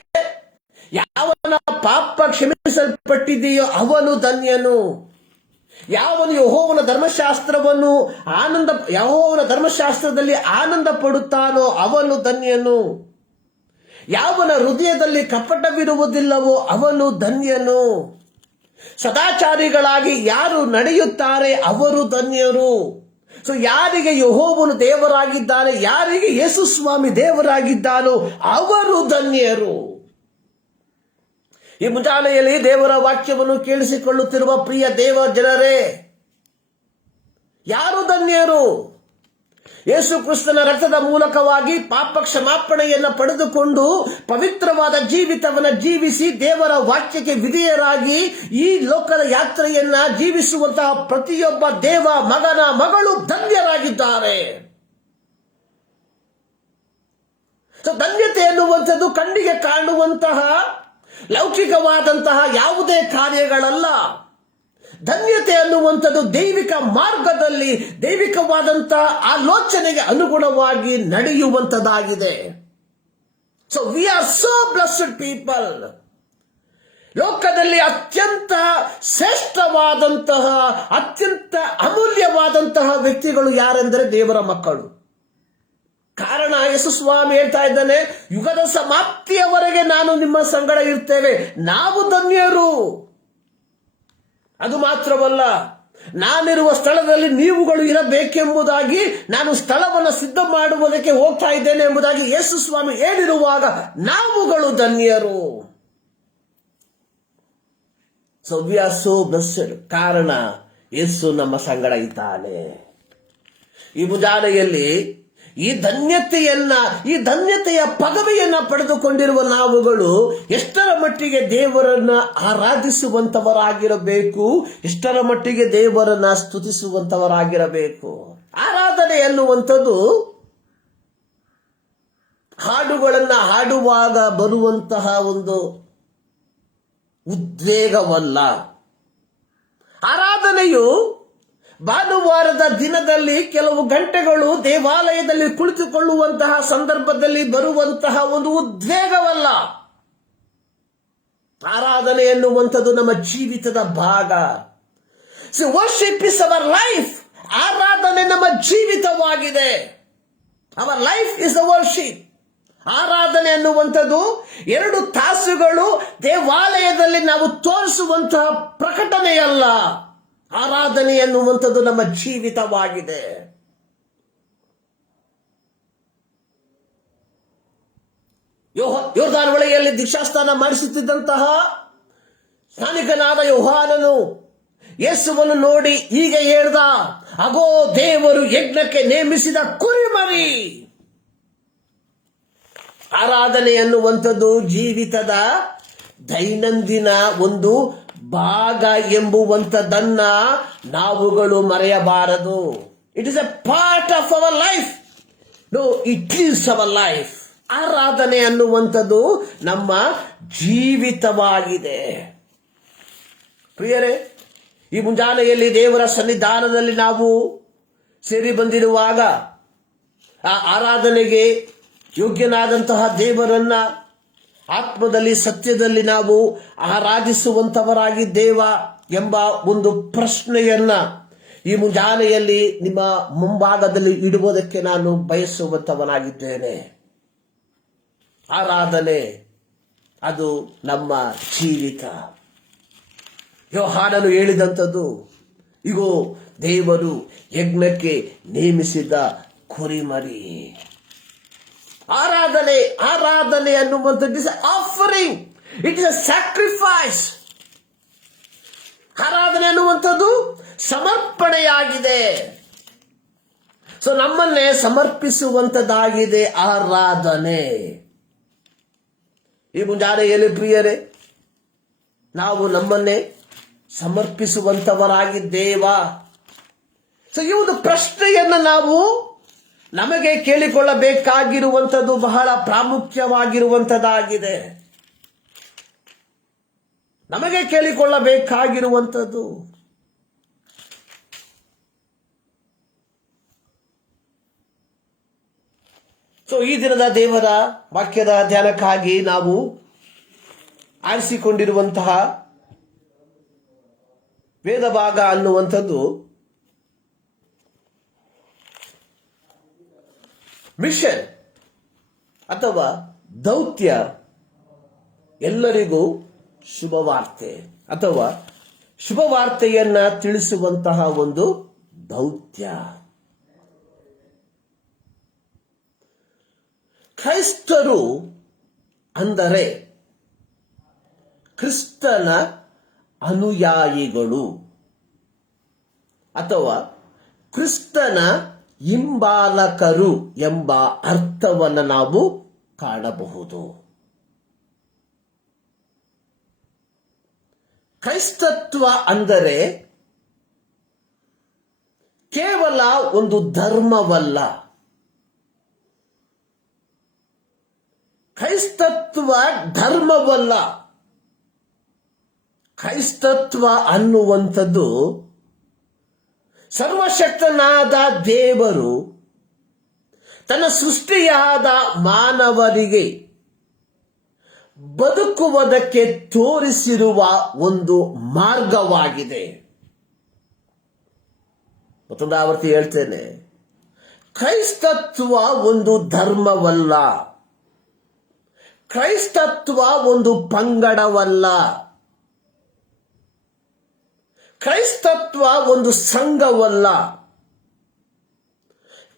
ಯಾವನ ಪಾಪ ಕ್ಷಮಿಸಲ್ಪಟ್ಟಿದೆಯೋ ಅವನು ಧನ್ಯನು. ಯಾವನು ಯೆಹೋವನ ಧರ್ಮಶಾಸ್ತ್ರದಲ್ಲಿ ಆನಂದ ಪಡುತ್ತಾನೋ ಅವನು ಧನ್ಯನು. ಯಾವನ ಹೃದಯದಲ್ಲಿ ಕಪಟವಿರುವುದಿಲ್ಲವೋ ಅವನು ಧನ್ಯನು. ಸದಾಚಾರಿಗಳಾಗಿ ಯಾರು ನಡೆಯುತ್ತಾರೆ ಅವರು ಧನ್ಯರು. ಸೊ ಯಾರಿಗೆ ಯೆಹೋವನು ದೇವರಾಗಿದ್ದಾನೆ, ಯಾರಿಗೆ ಯೇಸು ಸ್ವಾಮಿ ದೇವರಾಗಿದ್ದಾನೋ ಅವರು ಧನ್ಯರು. ಈ ಮುಂಜಾನೆಯಲ್ಲಿ ದೇವರ ವಾಕ್ಯವನ್ನು ಕೇಳಿಸಿಕೊಳ್ಳುತ್ತಿರುವ ಪ್ರಿಯ ದೇವ ಜನರೇ, ಯಾರು ಧನ್ಯರು? ಯೇಸು ಕ್ರಿಸ್ತನ ರಕ್ತದ ಮೂಲಕವಾಗಿ ಪಾಪ ಕ್ಷಮಾಪಣೆಯನ್ನು ಪಡೆದುಕೊಂಡು ಪವಿತ್ರವಾದ ಜೀವಿತವನ್ನು ಜೀವಿಸಿ ದೇವರ ವಾಕ್ಯಕ್ಕೆ ವಿಧೇಯರಾಗಿ ಈ ಲೋಕದ ಯಾತ್ರೆಯನ್ನ ಜೀವಿಸುವಂತಹ ಪ್ರತಿಯೊಬ್ಬ ದೇವ ಮಗನ ಮಗಳು ಧನ್ಯರಾಗಿದ್ದಾರೆ. ಧನ್ಯತೆ ಎನ್ನುವಂಥದ್ದು ಕಣ್ಣಿಗೆ ಕಾಣುವಂತಹ ಲೌಕಿಕವಾದಂತಹ ಯಾವುದೇ ಕಾರ್ಯಗಳಲ್ಲ. ಧನ್ಯತೆ ಅನ್ನುವಂಥದ್ದು ದೈವಿಕ ಮಾರ್ಗದಲ್ಲಿ ದೈವಿಕವಾದಂತಹ ಆಲೋಚನೆಗೆ ಅನುಗುಣವಾಗಿ ನಡೆಯುವಂಥದ್ದಾಗಿದೆ. So we are so blessed people. ಲೋಕದಲ್ಲಿ ಅತ್ಯಂತ ಶ್ರೇಷ್ಠವಾದಂತಹ ಅತ್ಯಂತ ಅಮೂಲ್ಯವಾದಂತಹ ವ್ಯಕ್ತಿಗಳು ಯಾರೆಂದರೆ ದೇವರ ಮಕ್ಕಳು. ಕಾರಣ ಯೇಸು ಸ್ವಾಮಿ ಹೇಳ್ತಾ ಇದ್ದಾನೆ, ಯುಗದ ಸಮಾಪ್ತಿಯವರೆಗೆ ನಾನು ನಿಮ್ಮ ಸಂಗಡ ಇರ್ತೇವೆ. ನಾವು ಧನ್ಯರು. ಅದು ಮಾತ್ರವಲ್ಲ, ನಾನಿರುವ ಸ್ಥಳದಲ್ಲಿ ನೀವುಗಳು ಇರಬೇಕೆಂಬುದಾಗಿ ನಾನು ಸ್ಥಳವನ್ನು ಸಿದ್ಧ ಮಾಡುವುದಕ್ಕೆ ಹೋಗ್ತಾ ಇದ್ದೇನೆ ಎಂಬುದಾಗಿ ಯೇಸು ಸ್ವಾಮಿ ಹೇಳಿರುವಾಗ ನಾವುಗಳು ಧನ್ಯರು. So we are so blessed. ಕಾರಣ ಯೇಸು ನಮ್ಮ ಸಂಗಡ ಇದ್ದಾನೆ. ಈ ಮುಂಜಾನೆಯಲ್ಲಿ ಈ ಧನ್ಯತೆಯ ಪದವಿಯನ್ನ ಪಡೆದುಕೊಂಡಿರುವ ನಾವುಗಳು ಎಷ್ಟರ ಮಟ್ಟಿಗೆ ದೇವರನ್ನ ಆರಾಧಿಸುವಂತವರಾಗಿರಬೇಕು, ಎಷ್ಟರ ಮಟ್ಟಿಗೆ ದೇವರನ್ನ ಸ್ತುತಿಸುವಂತವರಾಗಿರಬೇಕು. ಆರಾಧನೆ ಎನ್ನುವಂಥದ್ದು ಹಾಡುಗಳನ್ನ ಹಾಡುವಾಗ ಬರುವಂತಹ ಒಂದು ಉದ್ವೇಗವಲ್ಲ. ಆರಾಧನೆಯು ಭಾನುವಾರದ ದಿನದಲ್ಲಿ ಕೆಲವು ಗಂಟೆಗಳು ದೇವಾಲಯದಲ್ಲಿ ಕುಳಿತುಕೊಳ್ಳುವಂತಹ ಸಂದರ್ಭದಲ್ಲಿ ಬರುವಂತಹ ಒಂದು ಉದ್ವೇಗವಲ್ಲ. ಆರಾಧನೆ ಎನ್ನುವಂಥದ್ದು ನಮ್ಮ ಜೀವಿತದ ಭಾಗ. So worship is our life. ಆರಾಧನೆ ನಮ್ಮ ಜೀವಿತವಾಗಿದೆ. Our life is the worship. ಆರಾಧನೆ ಎನ್ನುವಂಥದ್ದು 2 ತಾಸುಗಳು ದೇವಾಲಯದಲ್ಲಿ ನಾವು ತೋರಿಸುವಂತಹ ಪ್ರಕಟಣೆಯಲ್ಲ. ಆರಾಧನೆ ಎನ್ನುವಂಥದ್ದು ನಮ್ಮ ಜೀವಿತವಾಗಿದೆ. ಯೋರ್ದಾನ್ ಹೊಳೆಯಲ್ಲಿ ದೀಕ್ಷಾಸ್ನಾನ ಮಾಡಿಸುತ್ತಿದ್ದಂತಹ ಸ್ನಾನಿಕನಾದ ಯೋಹಾನನು ಯೇಸುವನ್ನು ನೋಡಿ ಹೀಗೆ ಹೇಳ್ದ, ಅಗೋ ದೇವರು ಯಜ್ಞಕ್ಕೆ ನೇಮಿಸಿದ ಕುರಿಮರಿ. ಆರಾಧನೆ ಎನ್ನುವಂಥದ್ದು ಜೀವಿತದ ದೈನಂದಿನ ಒಂದು ಭಾಗ ಎಂಬುವಂಥದ್ದನ್ನ ನಾವುಗಳು ಮರೆಯಬಾರದು. It is a part of our life. No, it is our life. ಆರಾಧನೆ ಅನ್ನುವಂಥದ್ದು ನಮ್ಮ ಜೀವಿತವಾಗಿದೆ. ಪ್ರಿಯರೇ, ಈ ಮುಂಜಾನೆಯಲ್ಲಿ ದೇವರ ಸನ್ನಿಧಾನದಲ್ಲಿ ನಾವು ಸೇರಿ ಬಂದಿರುವಾಗ ಆ ಆರಾಧನೆಗೆ ಯೋಗ್ಯನಾದಂತಹ ದೇವರನ್ನ ಆತ್ಮದಲ್ಲಿ ಸತ್ಯದಲ್ಲಿ ನಾವು ಆರಾಧಿಸುವಂತವರಾಗಿದ್ದೇವಾ ಎಂಬ ಒಂದು ಪ್ರಶ್ನೆಯನ್ನ ಈ ಮುಂಜಾನೆಯಲ್ಲಿ ನಿಮ್ಮ ಮುಂಭಾಗದಲ್ಲಿ ಇಡುವುದಕ್ಕೆ ನಾನು ಬಯಸುವಂತವನಾಗಿದ್ದೇನೆ. ಆರಾಧನೆ ಅದು ನಮ್ಮ ಜೀವಿತ. ಯೋಹಾನನು ಹೇಳಿದಂಥದ್ದು, ಇಗೋ ದೇವರು ಯಜ್ಞಕ್ಕೆ ನೇಮಿಸಿದ ಕುರಿಮರಿ. ಆರಾಧನೆ ಅನ್ನುವಂಥದ್ದು is offering, it is a sacrifice. ಆರಾಧನೆ ಅನ್ನುವಂಥದ್ದು ಸಮರ್ಪಣೆಯಾಗಿದೆ. ಸೊ ನಮ್ಮನ್ನೇ ಸಮರ್ಪಿಸುವಂತದ್ದಾಗಿದೆ ಆರಾಧನೆ. ಈ ಮುಂಜಾನೆಯಲ್ಲಿ ಪ್ರಿಯರೇ, ನಾವು ನಮ್ಮನ್ನೇ ಸಮರ್ಪಿಸುವಂತವರಾಗಿದ್ದೇವಾ? ಸೊ ಈ ಒಂದು ಪ್ರಶ್ನೆಯನ್ನ ನಾವು ನಮಗೆ ಕೇಳಿಕೊಳ್ಳಬೇಕಾಗಿರುವಂಥದ್ದು ಬಹಳ ಪ್ರಾಮುಖ್ಯವಾಗಿರುವಂಥದ್ದಾಗಿದೆ. ನಮಗೆ ಕೇಳಿಕೊಳ್ಳಬೇಕಾಗಿರುವಂಥದ್ದು. ಸೊ ಈ ದಿನದ ದೇವರ ವಾಕ್ಯದ ಧ್ಯಾನಕ್ಕಾಗಿ ನಾವು ಆರಿಸಿಕೊಂಡಿರುವಂತಹ ವೇದ ಭಾಗ ಅನ್ನುವಂಥದ್ದು ಮಿಷನ್ ಅಥವಾ ದೌತ್ಯ ಎಲ್ಲರಿಗೂ ಶುಭವಾರ್ತೆ ಅಥವಾ ಶುಭವಾರ್ತೆಯನ್ನ ತಿಳಿಸುವಂತಹ ಒಂದು ದೌತ್ಯ. ಕ್ರೈಸ್ತರು ಅಂದರೆ ಕ್ರಿಸ್ತನ ಅನುಯಾಯಿಗಳು ಅಥವಾ ಕ್ರಿಸ್ತನ ಹಿಂಬಾಲಕರು ಎಂಬ ಅರ್ಥವನ್ನು ನಾವು ಕಾಣಬಹುದು. ಕ್ರೈಸ್ತತ್ವ ಅಂದರೆ ಕೇವಲ ಒಂದು ಧರ್ಮವಲ್ಲ. ಕ್ರೈಸ್ತತ್ವ ಧರ್ಮವಲ್ಲ. ಕ್ರೈಸ್ತತ್ವ ಅನ್ನುವಂಥದ್ದು ಸರ್ವಶಕ್ತನಾದ ದೇವರು ತನ್ನ ಸೃಷ್ಟಿಯಾದ ಮಾನವರಿಗೆ ಬದುಕುವುದಕ್ಕೆ ತೋರಿಸಿರುವ ಒಂದು ಮಾರ್ಗವಾಗಿದೆ. ಮತ್ತೊಂದು ಆವರ್ತಿ ಹೇಳ್ತೇನೆ, ಕ್ರೈಸ್ತತ್ವ ಒಂದು ಧರ್ಮವಲ್ಲ. ಕ್ರೈಸ್ತತ್ವ ಒಂದು ಪಂಗಡವಲ್ಲ. ಕ್ರೈಸ್ತತ್ವ ಒಂದು ಸಂಘವಲ್ಲ.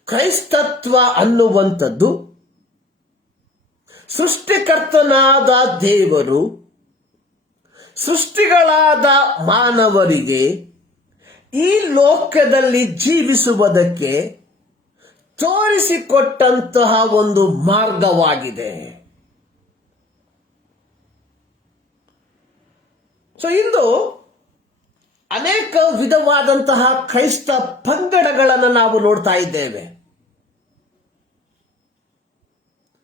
ಕ್ರೈಸ್ತತ್ವ ಅನ್ನುವಂಥದ್ದು ಸೃಷ್ಟಿಕರ್ತನಾದ ದೇವರು ಸೃಷ್ಟಿಗಳಾದ ಮಾನವರಿಗೆ ಈ ಲೋಕದಲ್ಲಿ ಜೀವಿಸುವುದಕ್ಕೆ ತೋರಿಸಿಕೊಟ್ಟಂತಹ ಒಂದು ಮಾರ್ಗವಾಗಿದೆ. ಇಂದು ಅನೇಕ ವಿಧವಾದಂತಹ ಕ್ರೈಸ್ತ ಪಂಗಡಗಳನ್ನು ನಾವು ನೋಡ್ತಾ ಇದ್ದೇವೆ.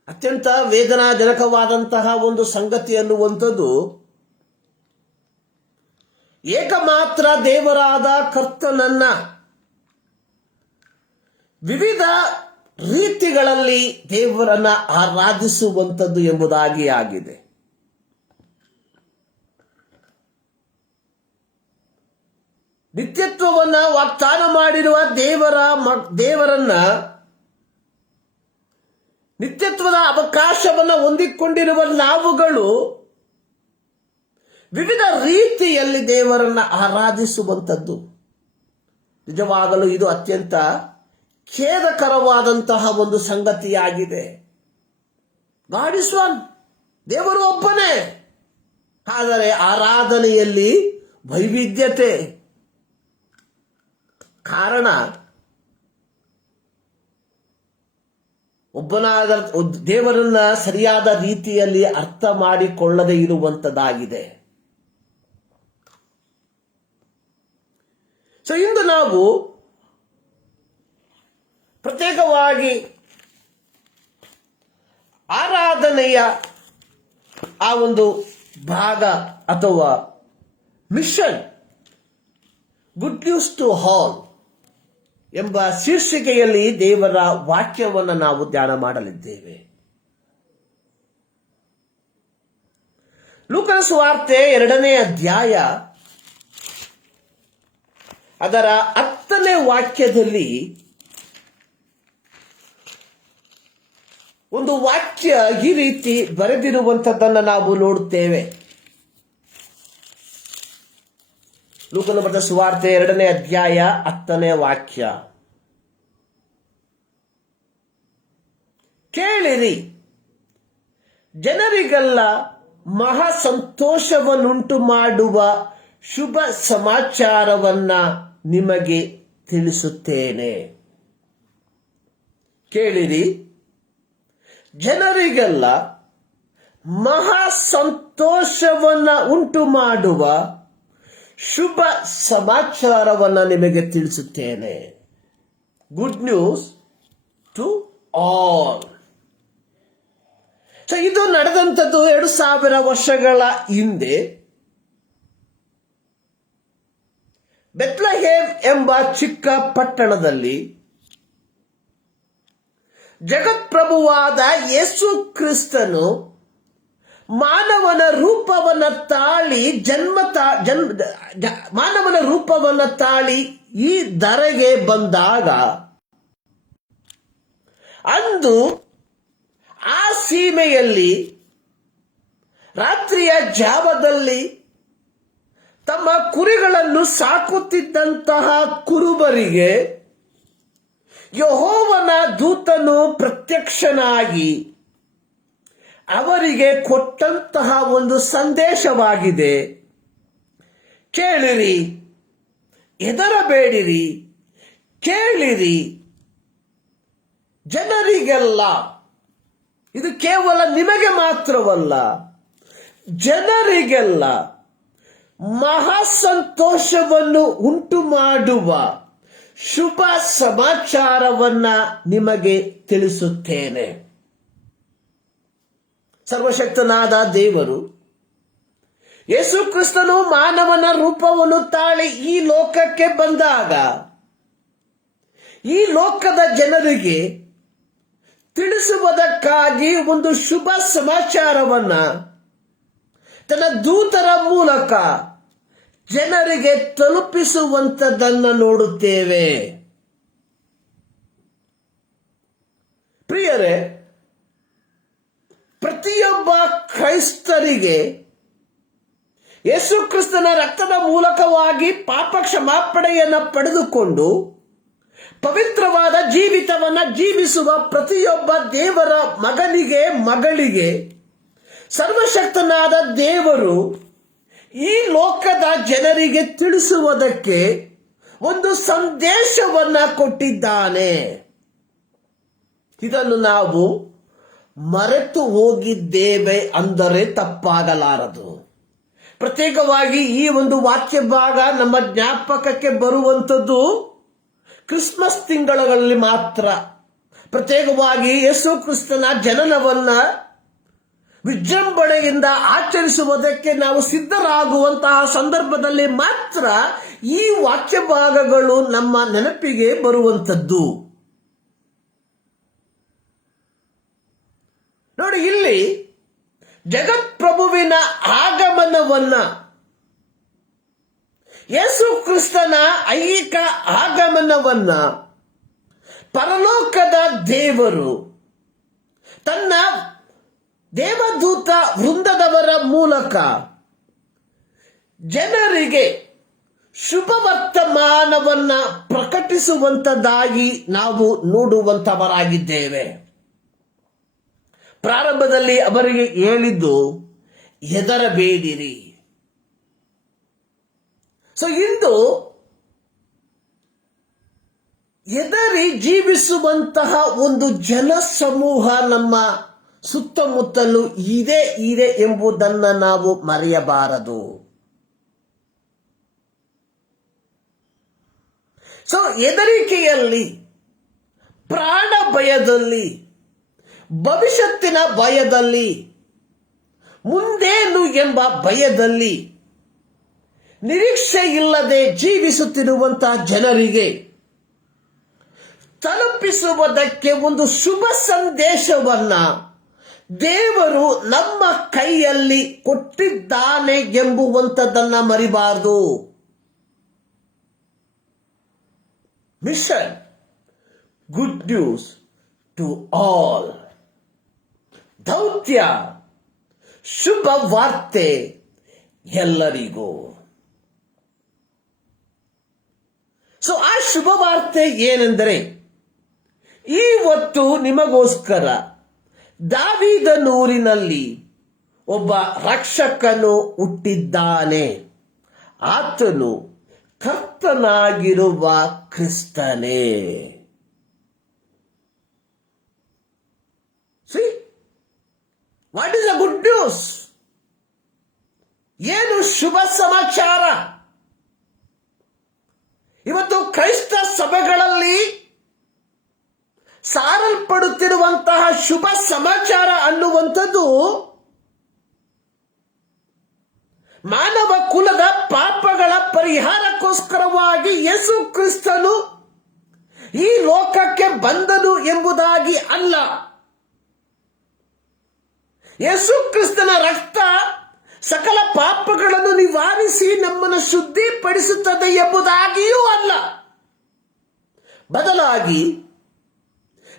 ಅತ್ಯಂತ ವೇದನಾಜನಕವಾದಂತಹ ಒಂದು ಸಂಗತಿ ಅನ್ನುವಂಥದ್ದು ಏಕಮಾತ್ರ ದೇವರಾದ ಕರ್ತನನ್ನ ವಿವಿಧ ರೀತಿಗಳಲ್ಲಿ ದೇವರನ್ನ ಆರಾಧಿಸುವಂಥದ್ದು ಎಂಬುದಾಗಿ ಆಗಿದೆ. ನಿತ್ಯತ್ವವನ್ನ ವಾಗ್ದಾನ ಮಾಡಿರುವ ದೇವರನ್ನ ನಿತ್ಯತ್ವದ ಅವಕಾಶವನ್ನು ಹೊಂದಿಕೊಂಡಿರುವ ನಾವುಗಳು ವಿವಿಧ ರೀತಿಯಲ್ಲಿ ದೇವರನ್ನ ಆರಾಧಿಸುವಂಥದ್ದು ನಿಜವಾಗಲೂ ಇದು ಅತ್ಯಂತ ಖೇದಕರವಾದಂತಹ ಒಂದು ಸಂಗತಿಯಾಗಿದೆ. ಗಾಡ್ ಇಸ್ ಒನ್, ದೇವರು ಒಬ್ಬನೇ. ಆದರೆ ಆರಾಧನೆಯಲ್ಲಿ ವೈವಿಧ್ಯತೆ. ಕಾರಣ ಒಬ್ಬನಾದ ದೇವರನ್ನ ಸರಿಯಾದ ರೀತಿಯಲ್ಲಿ ಅರ್ಥ ಮಾಡಿಕೊಳ್ಳದೆ ಇರುವಂತದ್ದಾಗಿದೆ. ಇಂದು ನಾವು ಪ್ರತ್ಯೇಕವಾಗಿ ಆರಾಧನೆಯ ಆ ಒಂದು ಭಾಗ ಅಥವಾ mission good news to all ಎಂಬ ಶೀರ್ಷಿಕೆಯಲ್ಲಿ ದೇವರ ವಾಕ್ಯವನ್ನು ನಾವು ಧ್ಯಾನ ಮಾಡಲಿದ್ದೇವೆ. ಲೂಕನ ಸುವಾರ್ತೆ 2ನೇ ಅಧ್ಯಾಯ ಅದರ 10ನೇ ವಾಕ್ಯದಲ್ಲಿ ಒಂದು ವಾಕ್ಯ ಈ ರೀತಿ ಬರೆದಿರುವಂಥದ್ದನ್ನು ನಾವು ನೋಡುತ್ತೇವೆ. ಲೂಕನ ಬರೆದ ಸುವಾರ್ತೆ 2ನೇ ಅಧ್ಯಾಯ 10ನೇ ವಾಕ್ಯ. ಕೇಳಿರಿ, ಜನರಿಗೆಲ್ಲ ಮಹಾ ಸಂತೋಷವನ್ನುಂಟು ಮಾಡುವ ಶುಭ ಸಮಾಚಾರವನ್ನ ನಿಮಗೆ ತಿಳಿಸುತ್ತೇನೆ. ಕೇಳಿರಿ, ಜನರಿಗೆಲ್ಲ ಮಹಾ ಸಂತೋಷವನ್ನ ಉಂಟು ಮಾಡುವ ಶುಭ ಸಮಾಚಾರವನ್ನ ನಿಮಗೆ ತಿಳಿಸುತ್ತೇನೆ. Good news to all. ಇದು ನಡೆದಂಥದ್ದು 2000 ವರ್ಷಗಳ ಹಿಂದೆ ಬೆತ್ಲೆಹೇಮ್ ಎಂಬ ಚಿಕ್ಕ ಪಟ್ಟಣದಲ್ಲಿ ಜಗತ್ಪ್ರಭುವಾದ ಯೇಸು ಕ್ರಿಸ್ತನು ಮಾನವನ ರೂಪವನ್ನು ತಾಳಿ ಈ ಧರೆಗೆ ಬಂದಾಗ ಅಂದು ಆ ಸೀಮೆಯಲ್ಲಿ ರಾತ್ರಿಯ ಜಾವದಲ್ಲಿ ತಮ್ಮ ಕುರಿಗಳನ್ನು ಸಾಕುತ್ತಿದ್ದಂತಹ ಕುರುಬರಿಗೆ ಯೆಹೋವನ ದೂತನು ಪ್ರತ್ಯಕ್ಷನಾಗಿ ಅವರಿಗೆ ಕೊಟ್ಟಂತಹ ಒಂದು ಸಂದೇಶವಾಗಿದೆ. ಕೇಳಿರಿ, ಹೆದರಬೇಡಿರಿ, ಕೇಳಿರಿ. ಜನರಿಗೆಲ್ಲ, ಇದು ಕೇವಲ ನಿಮಗೆ ಮಾತ್ರವಲ್ಲ, ಜನರಿಗೆಲ್ಲ ಮಹಾ ಸಂತೋಷವನ್ನು ಉಂಟು ಮಾಡುವ ಶುಭ ಸಮಾಚಾರವನ್ನ ನಿಮಗೆ ತಿಳಿಸುತ್ತೇನೆ. ಸರ್ವಶಕ್ತನಾದ ದೇವರು ಯೇಸು ಕ್ರಿಸ್ತನು ಮಾನವನ ರೂಪವನ್ನು ತಾಳಿ ಈ ಲೋಕಕ್ಕೆ ಬಂದಾಗ ಈ ಲೋಕದ ಜನರಿಗೆ ತಿಳಿಸುವುದಕ್ಕಾಗಿ ಒಂದು ಶುಭ ಸಮಾಚಾರವನ್ನ ತನ್ನ ದೂತರ ಮೂಲಕ ಜನರಿಗೆ ತಲುಪಿಸುವಂತದನ್ನು ನೋಡುತ್ತೇವೆ. ಪ್ರಿಯರೇ, ಪ್ರತಿಯೊಬ್ಬ ಕ್ರೈಸ್ತರಿಗೆ ಯೇಸು ಕ್ರಿಸ್ತನ ರಕ್ತದ ಮೂಲಕವಾಗಿ ಪಾಪ ಕ್ಷಮಾಪಣೆಯನ್ನು ಪಡೆದುಕೊಂಡು ಪವಿತ್ರವಾದ ಜೀವಿತವನ್ನ ಜೀವಿಸುವ ಪ್ರತಿಯೊಬ್ಬ ದೇವರ ಮಗನಿಗೆ ಮಗಳಿಗೆ ಸರ್ವಶಕ್ತನಾದ ದೇವರು ಈ ಲೋಕದ ಜನರಿಗೆ ತಿಳಿಸುವುದಕ್ಕೆ ಒಂದು ಸಂದೇಶವನ್ನ ಕೊಟ್ಟಿದ್ದಾನೆ. ಇದನ್ನು ನಾವು ಮರೆತು ಹೋಗಿದ್ದೇವೆ ಅಂದರೆ ತಪ್ಪಾಗಲಾರದು. ಪ್ರತ್ಯೇಕವಾಗಿ ಈ ಒಂದು ವಾಕ್ಯ ಭಾಗ ನಮ್ಮ ಜ್ಞಾಪಕಕ್ಕೆ ಬರುವಂಥದ್ದು ಕ್ರಿಸ್ಮಸ್ ತಿಂಗಳಲ್ಲಿ ಮಾತ್ರ. ಪ್ರತ್ಯೇಕವಾಗಿ ಯೇಸು ಕ್ರಿಸ್ತನ ಜನನವನ್ನ ವಿಜೃಂಭಣೆಯಿಂದ ಆಚರಿಸುವುದಕ್ಕೆ ನಾವು ಸಿದ್ಧರಾಗುವಂತಹ ಸಂದರ್ಭದಲ್ಲಿ ಮಾತ್ರ ಈ ವಾಕ್ಯ ಭಾಗಗಳು ನಮ್ಮ ನೆನಪಿಗೆ ಬರುವಂಥದ್ದು. ನೋಡಿ, ಇಲ್ಲಿ ಜಗತ್ಪ್ರಭುವಿನ ಆಗಮನವನ್ನ, ಯೇಸು ಕ್ರಿಸ್ತನ ಐಹಿಕ ಆಗಮನವನ್ನ ಪರಲೋಕದ ದೇವರು ತನ್ನ ದೇವದೂತ ವೃಂದದವರ ಮೂಲಕ ಜನರಿಗೆ ಶುಭ ವರ್ತಮಾನವನ್ನ ಪ್ರಕಟಿಸುವಂತದ್ದಾಗಿ ನಾವು ನೋಡುವಂತವರಾಗಿದ್ದೇವೆ. ಪ್ರಾರಂಭದಲ್ಲಿ ಅವರಿಗೆ ಹೇಳಿದ್ದು ಹೆದರಬೇಡಿರಿ. ಸೊ ಇಂದು ಹೆದರಿ ಜೀವಿಸುವಂತಹ ಒಂದು ಜನ ಸಮೂಹ ನಮ್ಮ ಸುತ್ತಮುತ್ತಲೂ ಇದೆ ಎಂಬುದನ್ನು ನಾವು ಮರೆಯಬಾರದು. ಸೊ ಹೆದರಿಕೆಯಲ್ಲಿ, ಪ್ರಾಣ ಭಯದಲ್ಲಿ, ಭವಿಷ್ಯತ್ತಿನ ಭಯದಲ್ಲಿ, ಮುಂದೇನು ಎಂಬ ಭಯದಲ್ಲಿ ನಿರೀಕ್ಷೆ ಇಲ್ಲದೆ ಜೀವಿಸುತ್ತಿರುವಂತಹ ಜನರಿಗೆ ತಲುಪಿಸುವುದಕ್ಕೆ ಒಂದು ಶುಭ ಸಂದೇಶವನ್ನ ದೇವರು ನಮ್ಮ ಕೈಯಲ್ಲಿ ಕೊಟ್ಟಿದ್ದಾನೆ ಎಂಬುವಂಥದ್ದನ್ನ ಮರಿಬಾರದು. Mission good news to all. ದೌತ್ಯ ಶುಭ ವಾರ್ತೆ ಎಲ್ಲರಿಗೂ. ಸೊ ಆ ಶುಭ ವಾರ್ತೆ ಏನೆಂದರೆ, ಈ ಹೊತ್ತು ನಿಮಗೋಸ್ಕರ ದಾವೀದನೂರಿನಲ್ಲಿ ಒಬ್ಬ ರಕ್ಷಕನು ಹುಟ್ಟಿದ್ದಾನೆ. ಆತನು ಕರ್ತನಾಗಿರುವ ಕ್ರಿಸ್ತನೇ. See, what is the good news? ಏನು ಶುಭ ಸಮಾಚಾರ? ಇವತ್ತು ಕ್ರೈಸ್ತ ಸಭೆಗಳಲ್ಲಿ ಸಾರಲ್ಪಡುತ್ತಿರುವಂತಹ ಶುಭ ಸಮಾಚಾರ ಅನ್ನುವಂಥದ್ದು ಮಾನವ ಕುಲದ ಪಾಪಗಳ ಪರಿಹಾರಕ್ಕೋಸ್ಕರವಾಗಿ ಯೇಸು ಕ್ರಿಸ್ತನು ಈ ಲೋಕಕ್ಕೆ ಬಂದನು ಎಂಬುದಾಗಿ ಅಲ್ಲ. ಯೇಸು ಕ್ರಿಸ್ತನ ರಕ್ತ ಸಕಲ ಪಾಪಗಳನ್ನು ನಿವಾರಿಸಿ ನಮ್ಮನ್ನು ಶುದ್ಧಿಪಡಿಸುತ್ತದೆ ಎಂಬುದಾಗಿಯೂ ಅಲ್ಲ. ಬದಲಾಗಿ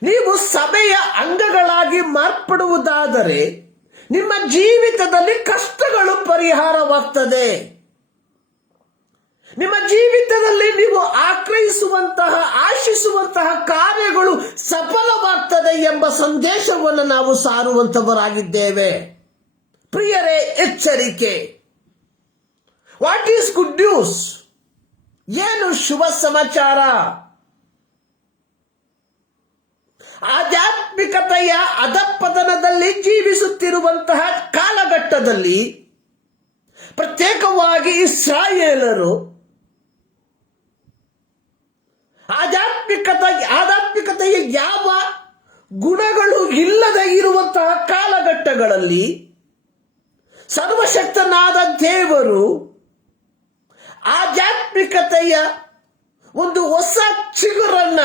ನೀವು ಸಭೆಯ ಅಂಗಗಳಾಗಿ ಮಾರ್ಪಡುವುದಾದರೆ ನಿಮ್ಮ ಜೀವಿತದಲ್ಲಿ ಕಷ್ಟಗಳು ಪರಿಹಾರವಾಗ್ತದೆ. ನಿಮ್ಮ ಜೀವಿತದಲ್ಲಿ ನೀವು ಆಶಿಸುವಂತಹ ಕಾರ್ಯಗಳು ಸಫಲವಾಗ್ತದೆ ಎಂಬ ಸಂದೇಶವನ್ನು ನಾವು ಸಾರುವಂತವರಾಗಿದ್ದೇವೆ. ಪ್ರಿಯರೇ, ಎಚ್ಚರಿಕೆ. What is good news? ಏನು ಶುಭ ಸಮಾಚಾರ? ಆಧ್ಯಾತ್ಮಿಕತೆಯ ಅಧಪತನದಲ್ಲಿ ಜೀವಿಸುತ್ತಿರುವಂತಹ ಕಾಲಘಟ್ಟದಲ್ಲಿ ಪ್ರತ್ಯೇಕವಾಗಿ ಇಸ್ರಾಯೇಲರು ಆಧ್ಯಾತ್ಮಿಕತೆಯ ಯಾವ ಗುಣಗಳು ಇಲ್ಲದೆ ಇರುವಂತಹ ಕಾಲಘಟ್ಟಗಳಲ್ಲಿ ಸರ್ವಶಕ್ತನಾದ ದೇವರು ಆಧ್ಯಾತ್ಮಿಕತೆಯ ಒಂದು ಹೊಸ ಚಿಗುರನ್ನ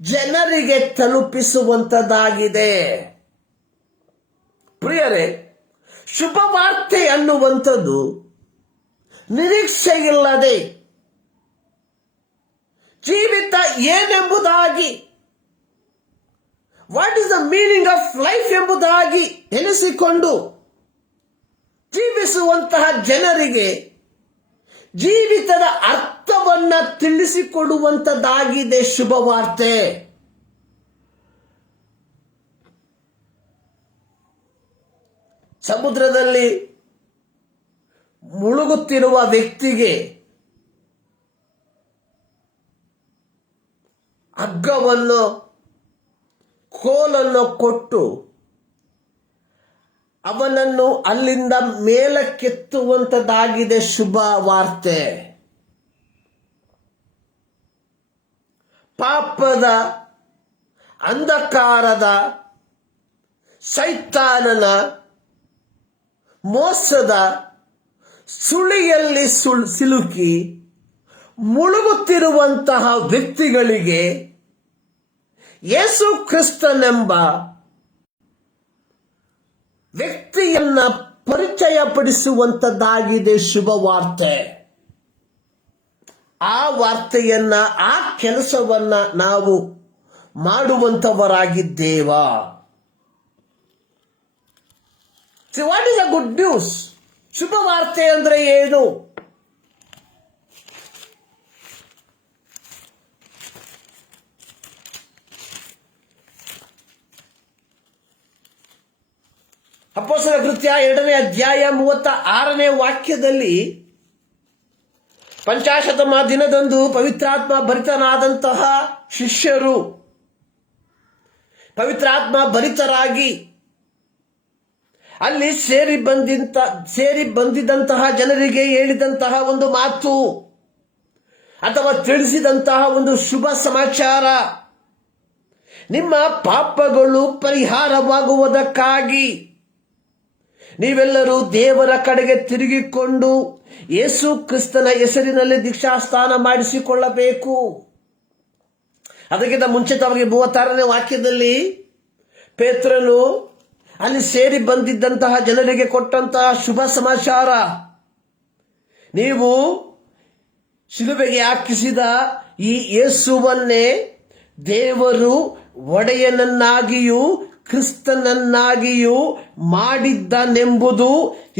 ಜನರಿಗೆ ತಲುಪಿಸುವಂತದ್ದಾಗಿದೆ. ಪ್ರಿಯರೇ, ಶುಭವಾರ್ತೆ ಅನ್ನುವಂಥದ್ದು ನಿರೀಕ್ಷೆಯಿಲ್ಲದೆ ಜೀವಿತ ಏನೆಂಬುದಾಗಿ, what is the meaning of life ಎಂಬುದಾಗಿ ಎನಿಸಿಕೊಂಡು ಜೀವಿಸುವಂತಹ ಜನರಿಗೆ ಜೀವಿತದ ಅರ್ಥವನ್ನ ತಿಳಿಸಿಕೊಡುವಂತದ್ದಾಗಿದೆ ಶುಭವಾರ್ತೆ. ಸಮುದ್ರದಲ್ಲಿ ಮುಳುಗುತ್ತಿರುವ ವ್ಯಕ್ತಿಗೆ ಹಗ್ಗವನ್ನು, ಕೋಲನ್ನು ಕೊಟ್ಟು ಅವನನ್ನು ಅಲ್ಲಿಂದ ಮೇಲಕ್ಕೆತ್ತುವಂತದ್ದಾಗಿದೆ ಶುಭ ವಾರ್ತೆ. ಪಾಪದ, ಅಂಧಕಾರದ, ಸೈತಾನನ ಮೋಸದ ಸುಳಿಯಲ್ಲಿ ಸಿಲುಕಿ ಮುಳುಗುತ್ತಿರುವಂತಹ ವ್ಯಕ್ತಿಗಳಿಗೆ ಯೇಸು ಕ್ರಿಸ್ತನೆಂಬ ವ್ಯಕ್ತಿಯನ್ನ ಪರಿಚಯ ಪಡಿಸುವಂತದ್ದಾಗಿದೆ ಶುಭವಾರ್ತೆ. ಆ ವಾರ್ತೆಯನ್ನ, ಆ ಕೆಲಸವನ್ನ ನಾವು ಮಾಡುವಂತವರಾಗಿದ್ದೇವಾ? What is a good news? ಶುಭವಾರ್ತೆ ಅಂದ್ರೆ ಏನು? ಅಪೊಸ್ತಲರ ಕೃತ್ಯ 2ನೇ ಅಧ್ಯಾಯ 36ನೇ ವಾಕ್ಯದಲ್ಲಿ, ಪಂಚಾಶತಮ ದಿನದಂದು ಪವಿತ್ರಾತ್ಮ ಭರಿತನಾದಂತಹ ಶಿಷ್ಯರು ಪವಿತ್ರಾತ್ಮ ಭರಿತರಾಗಿ ಅಲ್ಲಿ ಸೇರಿ ಬಂದಿದ್ದಂತಹ ಜನರಿಗೆ ಹೇಳಿದಂತಹ ಒಂದು ಮಾತು ಅಥವಾ ತಿಳಿಸಿದಂತಹ ಒಂದು ಶುಭ ಸಮಾಚಾರ, ನಿಮ್ಮ ಪಾಪಗಳು ಪರಿಹಾರವಾಗುವುದಕ್ಕಾಗಿ ನೀವೆಲ್ಲರೂ ದೇವರ ಕಡೆಗೆ ತಿರುಗಿಕೊಂಡು ಯೇಸು ಕ್ರಿಸ್ತನ ಹೆಸರಿನಲ್ಲಿ ದೀಕ್ಷಾಸ್ನಾನ ಮಾಡಿಸಿಕೊಳ್ಳಬೇಕು. ಅದಕ್ಕಿಂತ ಮುಂಚಿತವಾಗಿ 36ನೇ ವಾಕ್ಯದಲ್ಲಿ ಪೇತ್ರನು ಅಲ್ಲಿ ಸೇರಿ ಬಂದಿದ್ದಂತಹ ಜನರಿಗೆ ಕೊಟ್ಟಂತಹ ಶುಭ ಸಮಾಚಾರ, ನೀವು ಶಿಲುಬೆಗೆ ಹಾಕಿಸಿದ ಈ ಯೇಸುವನ್ನೇ ದೇವರು ಒಡೆಯನನ್ನಾಗಿಯೂ ಕ್ರಿಸ್ತನನ್ನಾಗಿಯೂ ಮಾಡಿದ್ದನೆಂಬುದು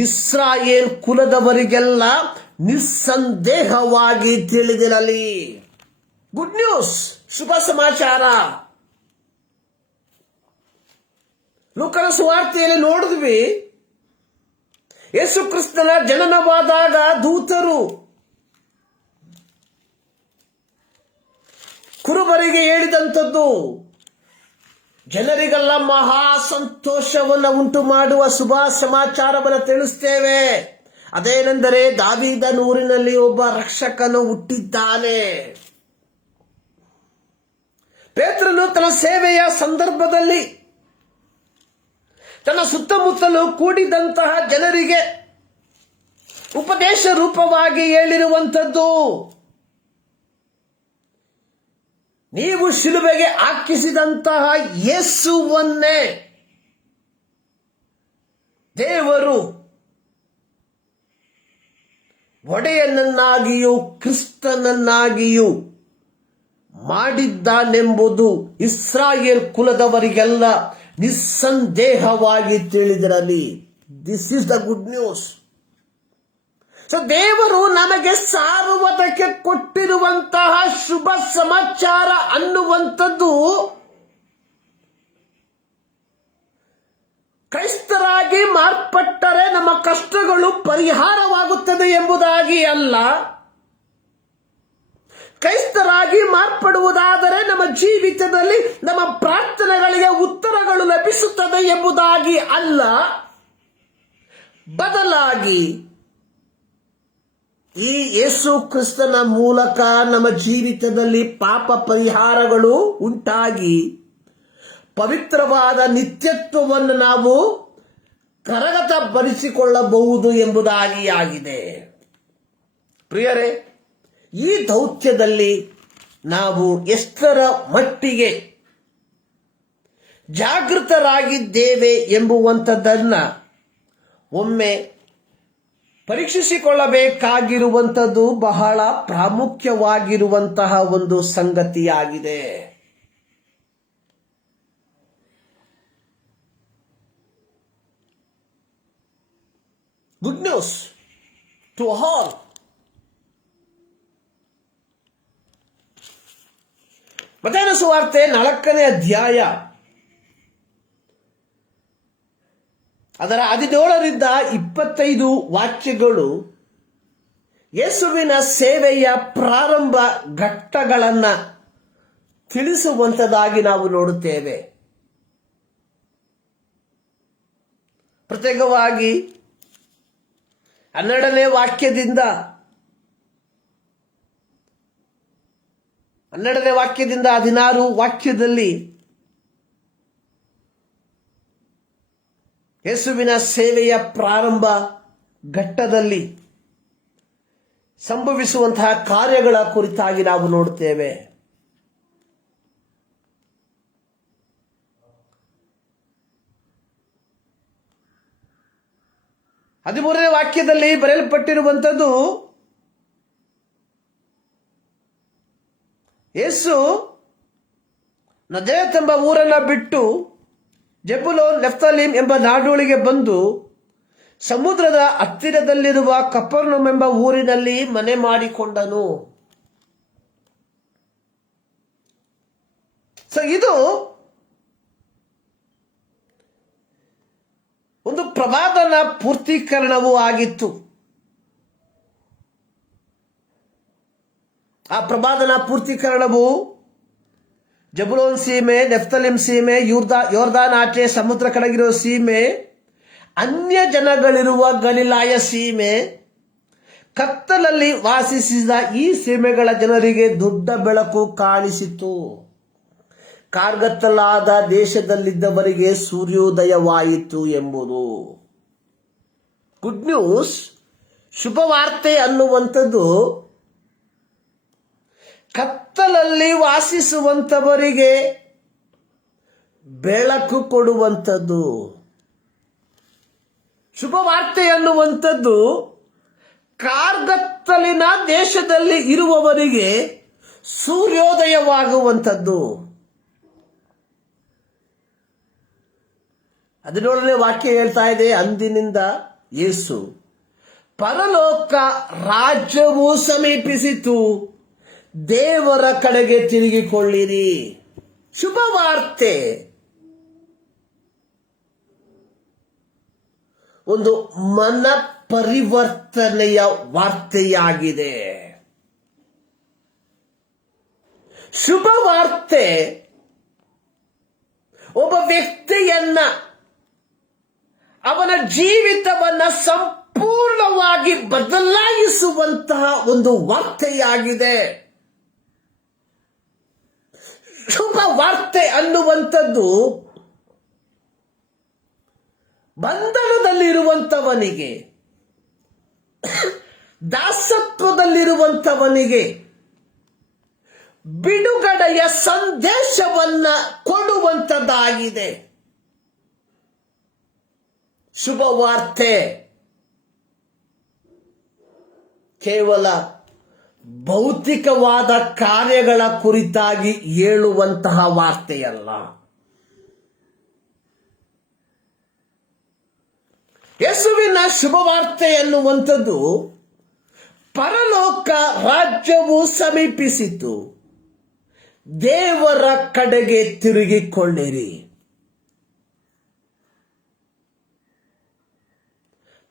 ಇಸ್ರಾಯೇಲ್ ಕುಲದವರಿಗೆಲ್ಲ ನಿಸ್ಸಂದೇಹವಾಗಿ ತಿಳಿದಿರಲಿ. ಗುಡ್ ನ್ಯೂಸ್, ಶುಭ ಸಮಾಚಾರ. ಲೂಕನ ಸುವಾರ್ತೆಯಲ್ಲಿ ನೋಡಿದ್ವಿ, ಯೇಸು ಕ್ರಿಸ್ತನ ಜನನವಾದಾಗ ದೂತರು ಕುರುಬರಿಗೆ ಹೇಳಿದಂಥದ್ದು ಜನರಿಗೆಲ್ಲ ಮಹಾ ಸಂತೋಷವನ್ನು ಉಂಟು ಮಾಡುವ ಶುಭ ಸಮಾಚಾರವನ್ನು ತಿಳಿಸ್ತೇವೆ. ಅದೇನೆಂದರೆ ದಾವೀದನ ಊರಿನಲ್ಲಿ ಒಬ್ಬ ರಕ್ಷಕನು ಹುಟ್ಟಿದ್ದಾನೆ. ಪೇತ್ರನು ತನ್ನ ಸೇವೆಯ ಸಂದರ್ಭದಲ್ಲಿ ತನ್ನ ಸುತ್ತಮುತ್ತಲು ಕೂಡಿದಂತಹ ಜನರಿಗೆ ಉಪದೇಶ ರೂಪವಾಗಿ ಹೇಳಿರುವಂಥದ್ದು, ನೀವು ಶಿಲುಬೆಗೆ ಹಾಕಿಸಿದಂತಹ ಯೇಸುವನ್ನೇ ದೇವರು ಒಡೆಯನನ್ನಾಗಿಯೂ ಕ್ರಿಸ್ತನನ್ನಾಗಿಯೂ ಮಾಡಿದ್ದಾನೆಂಬುದು ಇಸ್ರಾಯೇಲ್ ಕುಲದವರಿಗೆಲ್ಲ ನಿಸ್ಸಂದೇಹವಾಗಿ ತಿಳಿದಿರಲಿ. This is the good news. So ದೇವರು ನಮಗೆ ಸಾರುವುದಕ್ಕೆ ಕೊಟ್ಟಿರುವಂತಹ ಶುಭ ಸಮಾಚಾರ ಅನ್ನುವಂಥದ್ದು ಕ್ರೈಸ್ತರಾಗಿ ಮಾರ್ಪಟ್ಟರೆ ನಮ್ಮ ಕಷ್ಟಗಳು ಪರಿಹಾರವಾಗುತ್ತದೆ ಎಂಬುದಾಗಿ ಅಲ್ಲ. ಕ್ರೈಸ್ತರಾಗಿ ಮಾರ್ಪಡುವುದಾದರೆ ನಮ್ಮ ಜೀವಿತದಲ್ಲಿ ನಮ್ಮ ಪ್ರಾರ್ಥನೆಗಳಿಗೆ ಉತ್ತರಗಳು ಲಭಿಸುತ್ತದೆ ಎಂಬುದಾಗಿ ಅಲ್ಲ. ಬದಲಾಗಿ ಈ ಯೇಸು ಕ್ರಿಸ್ತನ ಮೂಲಕ ನಮ್ಮ ಜೀವಿತದಲ್ಲಿ ಪಾಪ ಪರಿಹಾರಗಳು ಉಂಟಾಗಿ ಪವಿತ್ರವಾದ ನಿತ್ಯತ್ವವನ್ನು ನಾವು ಕರಗತಪಡಿಸಿಕೊಳ್ಳಬಹುದು ಎಂಬುದಾಗಿ ಆಗಿದೆ. ಪ್ರಿಯರೇ, ಈ ದೌತ್ಯದಲ್ಲಿ ನಾವು ಎಷ್ಟರ ಮಟ್ಟಿಗೆ ಜಾಗೃತರಾಗಿದ್ದೇವೆ ಎಂಬುವಂಥದ್ದನ್ನು ಒಮ್ಮೆ ಪರೀಕ್ಷಿಸಿಕೊಳ್ಳಬೇಕಾಗಿರುವಂಥದ್ದು ಬಹಳ ಪ್ರಾಮುಖ್ಯವಾಗಿರುವಂತಹ ಒಂದು ಸಂಗತಿಯಾಗಿದೆ. Good news to all. ಮತ್ತಾಯನ ಸುವಾರ್ತೆ 4ನೇ ಅಧ್ಯಾಯ ಅದರ 17ರಿಂದ 25 ವಾಕ್ಯಗಳು ಯೇಸುವಿನ ಸೇವೆಯ ಪ್ರಾರಂಭ ಘಟ್ಟಗಳನ್ನು ತಿಳಿಸುವಂಥದ್ದಾಗಿ ನಾವು ನೋಡುತ್ತೇವೆ. ಪ್ರತ್ಯೇಕವಾಗಿ 12ನೇ ವಾಕ್ಯದಿಂದ 16 ವಾಕ್ಯದಲ್ಲಿ ಯೇಸುವಿನ ಸೇವೆಯ ಪ್ರಾರಂಭ ಘಟ್ಟದಲ್ಲಿ ಸಂಭವಿಸುವಂತಹ ಕಾರ್ಯಗಳ ಕುರಿತಾಗಿ ನಾವು ನೋಡುತ್ತೇವೆ. ಹದಿಮೂರನೇ ವಾಕ್ಯದಲ್ಲಿ ಬರೆಯಲ್ಪಟ್ಟಿರುವಂಥದ್ದು, ಯೇಸು ನಜರೇತ್ ಎಂಬ ಊರನ್ನು ಬಿಟ್ಟು ಜೆಬುಲೋನ್ ನೆಫ್ತಾಲಿಮ್ ಎಂಬ ನಾಡೋಳಿಗೆ ಬಂದು ಸಮುದ್ರದ ಹತ್ತಿರದಲ್ಲಿರುವ ಕಪರ್ನೌಮ್ ಎಂಬ ಊರಿನಲ್ಲಿ ಮನೆ ಮಾಡಿಕೊಂಡನು. ಸೊ ಇದು ಒಂದು ಪ್ರವಾದನ ಪೂರ್ತೀಕರಣವೂ ಆಗಿತ್ತು. ಆ ಪ್ರವಾದನ ಪೂರ್ತೀಕರಣವು ಜಬುಲೋನ್ ಸೀಮೆ, ನೆಫ್ತಲಿಮ್ ಸೀಮೆ, ಯೋರ್ದಾನ್ ಆಚೆ ಸಮುದ್ರ ಕಡೆಗಿರುವ ಸೀಮೆ, ಅನ್ಯ ಜನಗಳಿರುವ ಗಲಿಲಾಯ ಸೀಮೆ, ಕತ್ತಲಲ್ಲಿ ವಾಸಿಸಿದ ಈ ಸೀಮೆಗಳ ಜನರಿಗೆ ದೊಡ್ಡ ಬೆಳಕು ಕಾಣಿಸಿತು. ಕಾರ್ಗತ್ತಲಾದ ದೇಶದಲ್ಲಿದ್ದವರಿಗೆ ಸೂರ್ಯೋದಯವಾಯಿತು ಎಂಬುದು. ಗುಡ್ ನ್ಯೂಸ್, ಶುಭವಾರ್ತೆ ಅನ್ನುವಂಥದ್ದು ಕತ್ತಲಲ್ಲಿ ವಾಸಿಸುವಂಥವರಿಗೆ ಬೆಳಕು ಕೊಡುವಂಥದ್ದು. ಶುಭವಾರ್ತೆ ಅನ್ನುವಂಥದ್ದು ಕಾರ್ಗತ್ತಲಿನ ದೇಶದಲ್ಲಿ ಇರುವವರಿಗೆ ಸೂರ್ಯೋದಯವಾಗುವಂಥದ್ದು. 17ನೇ ವಾಕ್ಯ ಹೇಳ್ತಾ ಇದೆ, ಅಂದಿನಿಂದ ಯೇಸು ಪರಲೋಕ ರಾಜ್ಯವು ಸಮೀಪಿಸಿತು, ದೇವರ ಕಡೆಗೆ ತಿರುಗಿಕೊಳ್ಳಿರಿ. ಶುಭವಾರ್ತೆ ಒಂದು ಮನ ಪರಿವರ್ತನೆಯ ವಾರ್ತೆಯಾಗಿದೆ. ಶುಭವಾರ್ತೆ ಒಬ್ಬ ವ್ಯಕ್ತಿಯನ್ನ, ಅವನ ಜೀವಿತವನ್ನ ಸಂಪೂರ್ಣವಾಗಿ ಬದಲಾಯಿಸುವಂತಹ ಒಂದು ವಾರ್ತೆಯಾಗಿದೆ. ಶುಭ ವಾರ್ತೆ ಅನ್ನುವಂಥದ್ದು ಬಂಧನದಲ್ಲಿರುವಂಥವನಿಗೆ, ದಾಸತ್ವದಲ್ಲಿರುವಂಥವನಿಗೆ ಬಿಡುಗಡೆಯ ಸಂದೇಶವನ್ನ ಕೊಡುವಂಥದ್ದಾಗಿದೆ. ಶುಭವಾರ್ತೆ ಕೇವಲ ಭೌತಿಕವಾದ ಕಾರ್ಯಗಳ ಕುರಿತಾಗಿ ಹೇಳುವಂತಹ ವಾರ್ತೆಯಲ್ಲ. ಯೇಸುವಿನ ಶುಭವಾರ್ತೆ ಎನ್ನುವಂಥದ್ದು ಪರಲೋಕ ರಾಜ್ಯವು ಸಮೀಪಿಸಿತು, ದೇವರ ಕಡೆಗೆ ತಿರುಗಿಕೊಳ್ಳಿರಿ.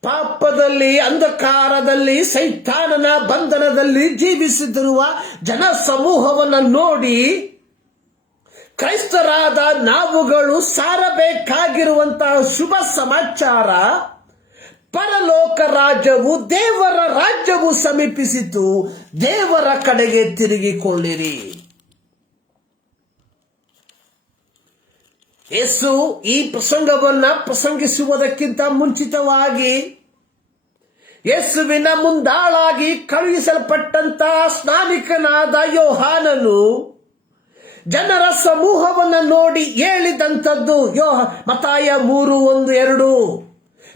ಪಾಪದಲ್ಲಿ, ಅಂಧಕಾರದಲ್ಲಿ, ಸೈತಾನನ ಬಂಧನದಲ್ಲಿ ಜೀವಿಸುತ್ತಿರುವ ಜನ ಸಮೂಹವನ್ನು ನೋಡಿ ಕ್ರೈಸ್ತರಾದ ನಾವುಗಳು ಸಾರಬೇಕಾಗಿರುವಂತಹ ಶುಭ ಸಮಾಚಾರ, ಪರಲೋಕ ರಾಜ್ಯವು, ದೇವರ ರಾಜ್ಯವು ಸಮೀಪಿಸಿತು, ದೇವರ ಕಡೆಗೆ ತಿರುಗಿಕೊಳ್ಳಿರಿ. ಯೇಸು ಈ ಪ್ರಸಂಗವನ್ನ ಪ್ರಸಂಗಿಸುವುದಕ್ಕಿಂತ ಮುಂಚಿತವಾಗಿ ಯೇಸುವಿನ ಮುಂದಾಳಾಗಿ ಕಳುಹಿಸಲ್ಪಟ್ಟಂತಹ ಸ್ನಾನಿಕನಾದ ಯೋಹಾನನು ಜನರ ಸಮೂಹವನ್ನು ನೋಡಿ ಹೇಳಿದಂಥದ್ದು ಮತ್ತಾಯ 3:1-2,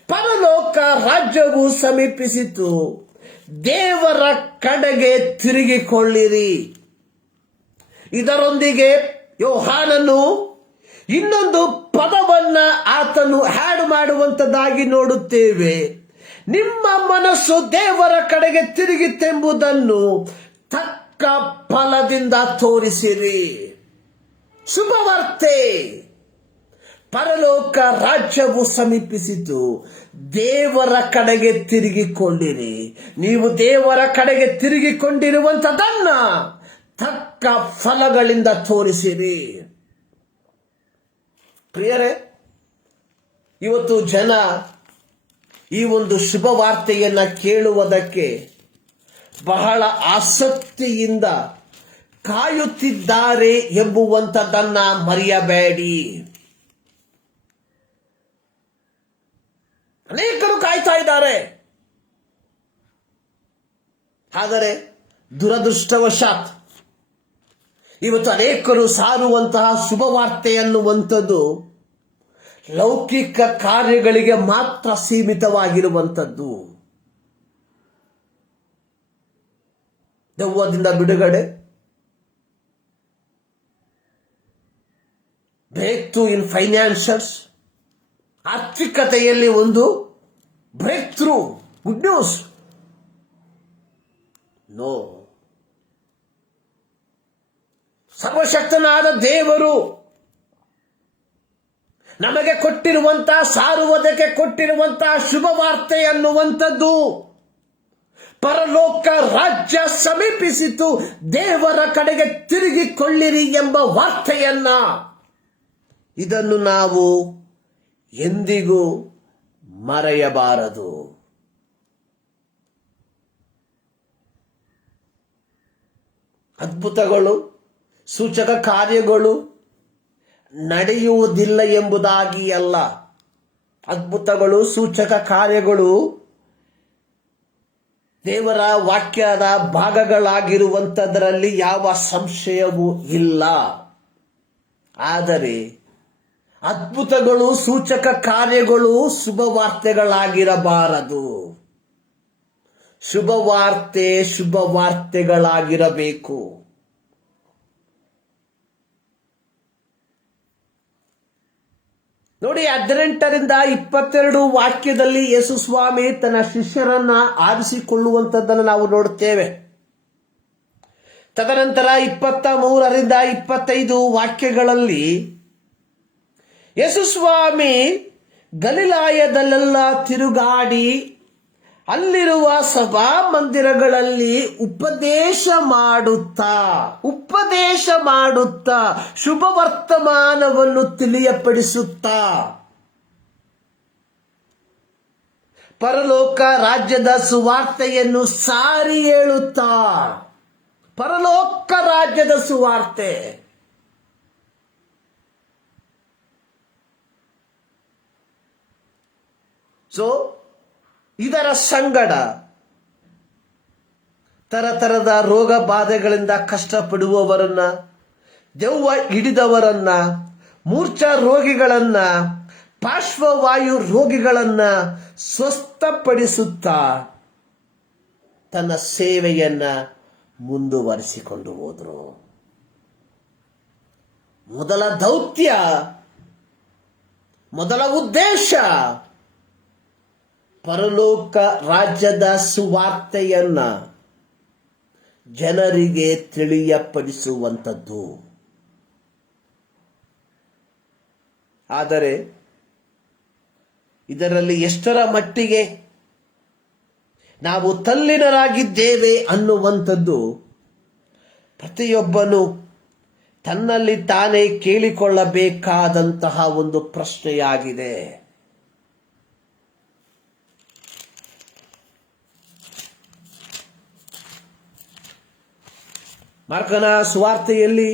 ಪರಲೋಕ ರಾಜ್ಯವು ಸಮೀಪಿಸಿತು, ದೇವರ ಕಡೆಗೆ ತಿರುಗಿಕೊಳ್ಳಿರಿ. ಇದರೊಂದಿಗೆ ಯೋಹಾನನು ಇನ್ನೊಂದು ಪದವನ್ನ ಆತನು ಆಡ್ ಮಾಡುವಂತದ್ದಾಗಿ ನೋಡುತ್ತೇವೆ. ನಿಮ್ಮ ಮನಸ್ಸು ದೇವರ ಕಡೆಗೆ ತಿರುಗಿತೆಂಬುದನ್ನು ತಕ್ಕ ಫಲದಿಂದ ತೋರಿಸಿರಿ. ಶುಭವಾರ್ತೆ, ಪರಲೋಕ ರಾಜ್ಯವು ಸಮೀಪಿಸಿತು, ದೇವರ ಕಡೆಗೆ ತಿರುಗಿಕೊಂಡಿರಿ. ನೀವು ದೇವರ ಕಡೆಗೆ ತಿರುಗಿಕೊಂಡಿರುವಂತದನ್ನ ತಕ್ಕ ಫಲಗಳಿಂದ ತೋರಿಸಿರಿ. ಪ್ರಿಯರೇ, ಇವತ್ತು ಜನ ಈ ಒಂದು ಶುಭ ವಾರ್ತೆಯನ್ನ ಕೇಳುವುದಕ್ಕೆ ಬಹಳ ಆಸಕ್ತಿಯಿಂದ ಕಾಯುತ್ತಿದ್ದಾರೆ ಎಂಬುವಂಥದ್ದನ್ನ ಮರೆಯಬೇಡಿ. ಅನೇಕರು ಕಾಯ್ತಾ ಇದ್ದಾರೆ. ಆದರೆ ದುರದೃಷ್ಟವಶಾತ್ ಇವತ್ತು ಅನೇಕರು ಸಾರುವಂತಹ ಶುಭವಾರ್ತೆ ಅನ್ನುವಂಥದ್ದು ಲೌಕಿಕ ಕಾರ್ಯಗಳಿಗೆ ಮಾತ್ರ ಸೀಮಿತವಾಗಿರುವಂಥದ್ದು. ದೆವ್ವದಿಂದ ಬಿಡುಗಡೆ, ಬ್ರೇಕ್ ಥ್ರೂ ಇನ್ ಫೈನಾನ್ಷಿಯಲ್ಸ್, ಆರ್ಥಿಕತೆಯಲ್ಲಿ ಒಂದು breakthrough, good news. No, ಸರ್ವಶಕ್ತನಾದ ದೇವರು ನಮಗೆ ಕೊಟ್ಟಿರುವಂತಹ, ಸಾರುವುದಕ್ಕೆ ಕೊಟ್ಟಿರುವಂತಹ ಶುಭವಾರ್ತೆ ಅನ್ನುವಂಥದ್ದು ಪರಲೋಕ ರಾಜ್ಯ ಸಮೀಪಿಸಿತು, ದೇವರ ಕಡೆಗೆ ತಿರುಗಿಕೊಳ್ಳಿರಿ ಎಂಬ ವಾರ್ತೆಯನ್ನ. ಇದನ್ನು ನಾವು ಎಂದಿಗೂ ಮರೆಯಬಾರದು. ಅದ್ಭುತಗಳು, ಸೂಚಕ ಕಾರ್ಯಗಳು ನಡೆಯುವುದಿಲ್ಲ ಎಂಬುದಾಗಿ ಅಲ್ಲ. ಅದ್ಭುತಗಳು, ಸೂಚಕ ಕಾರ್ಯಗಳು ದೇವರ ವಾಕ್ಯದ ಭಾಗಗಳಾಗಿರುವಂಥದ್ರಲ್ಲಿ ಯಾವ ಸಂಶಯವೂ ಇಲ್ಲ. ಆದರೆ ಅದ್ಭುತಗಳು, ಸೂಚಕ ಕಾರ್ಯಗಳು ಶುಭವಾರ್ತೆಗಳಾಗಿರಬಾರದು. ಶುಭವಾರ್ತೆ ಶುಭವಾರ್ತೆಗಳಾಗಿರಬೇಕು. ನೋಡಿ, 18-22 ವಾಕ್ಯದಲ್ಲಿ ಯೇಸು ಸ್ವಾಮಿ ತನ್ನ ಶಿಷ್ಯರನ್ನ ಆರಿಸಿಕೊಳ್ಳುವಂಥದ್ದನ್ನು ನಾವು ನೋಡುತ್ತೇವೆ. ತದನಂತರ 23-25 ವಾಕ್ಯಗಳಲ್ಲಿ ಯೇಸು ಸ್ವಾಮಿ ಗಲಿಲಾಯದಲ್ಲೆಲ್ಲ ತಿರುಗಾಡಿ ಅಲ್ಲಿರುವ ಸಭಾ ಮಂದಿರಗಳಲ್ಲಿ ಉಪದೇಶ ಮಾಡುತ್ತಾ ಶುಭ ವರ್ತಮಾನವನ್ನು ತಿಳಿಯಪಡಿಸುತ್ತಾ ಪರಲೋಕ ರಾಜ್ಯದ ಸುವಾರ್ತೆಯನ್ನು ಸಾರಿ ಹೇಳುತ್ತಾ, ಪರಲೋಕ ರಾಜ್ಯದ ಸುವಾರ್ತೆ. ಇದರ ಸಂಗಡ ತರತರದ ರೋಗ ಬಾಧೆಗಳಿಂದ ಕಷ್ಟಪಡುವವರನ್ನ, ದೆವ್ವ ಹಿಡಿದವರನ್ನ, ಮೂರ್ಛಾ ರೋಗಿಗಳನ್ನ, ಪಾರ್ಶ್ವವಾಯು ರೋಗಿಗಳನ್ನ ಸ್ವಸ್ಥಪಡಿಸುತ್ತಾ ತನ್ನ ಸೇವೆಯನ್ನ ಮುಂದುವರಿಸಿಕೊಂಡು ಹೋದರು. ಮೊದಲ ದೌತ್ಯ, ಮೊದಲ ಉದ್ದೇಶ ಪರಲೋಕ ರಾಜ್ಯದ ಸುವಾರ್ತೆಯನ್ನ ಜನರಿಗೆ ತಿಳಿಯಪಡಿಸುವಂಥದ್ದು. ಆದರೆ ಇದರಲ್ಲಿ ಎಷ್ಟರ ಮಟ್ಟಿಗೆ ನಾವು ತಲ್ಲೀನರಾಗಿದ್ದೇವೆ ಅನ್ನುವಂಥದ್ದು ಪ್ರತಿಯೊಬ್ಬನು ತನ್ನಲ್ಲಿ ತಾನೇ ಕೇಳಿಕೊಳ್ಳಬೇಕಾದಂತಹ ಒಂದು ಪ್ರಶ್ನೆಯಾಗಿದೆ. ಮಾರ್ಕನ ಸುವಾರ್ತೆಯಲ್ಲಿ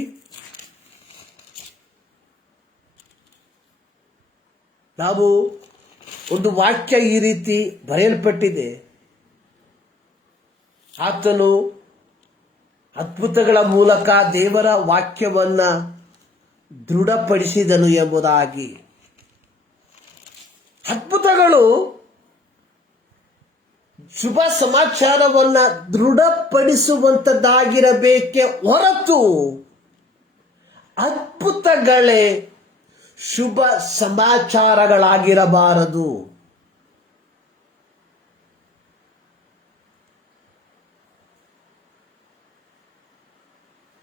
ನಾವು ಒಂದು ವಾಕ್ಯ ಈ ರೀತಿ ಬರೆಯಲ್ಪಟ್ಟಿದೆ. ಆತನು ಅದ್ಭುತಗಳ ಮೂಲಕ ದೇವರ ವಾಕ್ಯವನ್ನ ದೃಢಪಡಿಸಿದನು ಎಂಬುದಾಗಿ. ಅದ್ಭುತಗಳು ಶುಭ ಸಮಾಚಾರವನ್ನ ದೃಢಪಡಿಸುವಂತದ್ದಾಗಿರಬೇಕೆ ಹೊರತು ಅದ್ಭುತಗಳೇ ಶುಭ ಸಮಾಚಾರಗಳಾಗಿರಬಾರದು.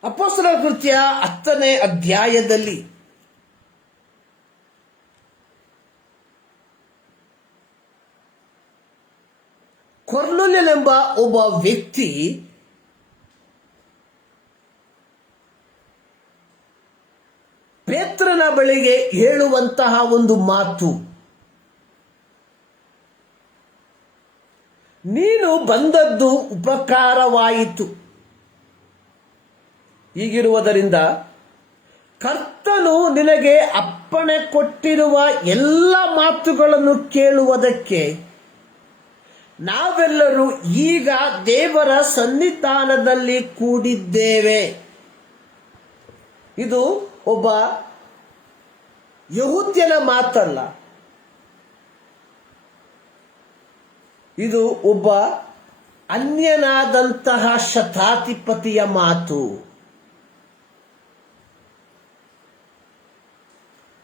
ಅಪೊಸ್ತಲರ ಕೃತ್ಯ 10ನೇ ಅಧ್ಯಾಯದಲ್ಲಿ ಕೊರ್ನೆಲ್ಯನೆಂಬ ಒಬ್ಬ ವ್ಯಕ್ತಿ ಪೇತ್ರನ ಬಳಿಗೆ ಹೇಳುವಂತಹ ಒಂದು ಮಾತು, ನೀನು ಬಂದದ್ದು ಉಪಕಾರವಾಯಿತು. ಹೀಗಿರುವುದರಿಂದ ಕರ್ತನು ನಿನಗೆ ಅಪ್ಪಣೆ ಕೊಟ್ಟಿರುವ ಎಲ್ಲ ಮಾತುಗಳನ್ನು ಕೇಳುವುದಕ್ಕೆ ನಾವೆಲ್ಲರೂ ಈಗ ದೇವರ ಸನ್ನಿಧಾನದಲ್ಲಿ ಕೂಡಿದ್ದೇವೆ. ಇದು ಒಬ್ಬ ಯಹೂದ್ಯನ ಮಾತಲ್ಲ, ಇದು ಒಬ್ಬ ಅನ್ಯನಾದಂತಹ ಶತಾಧಿಪತಿಯ ಮಾತು.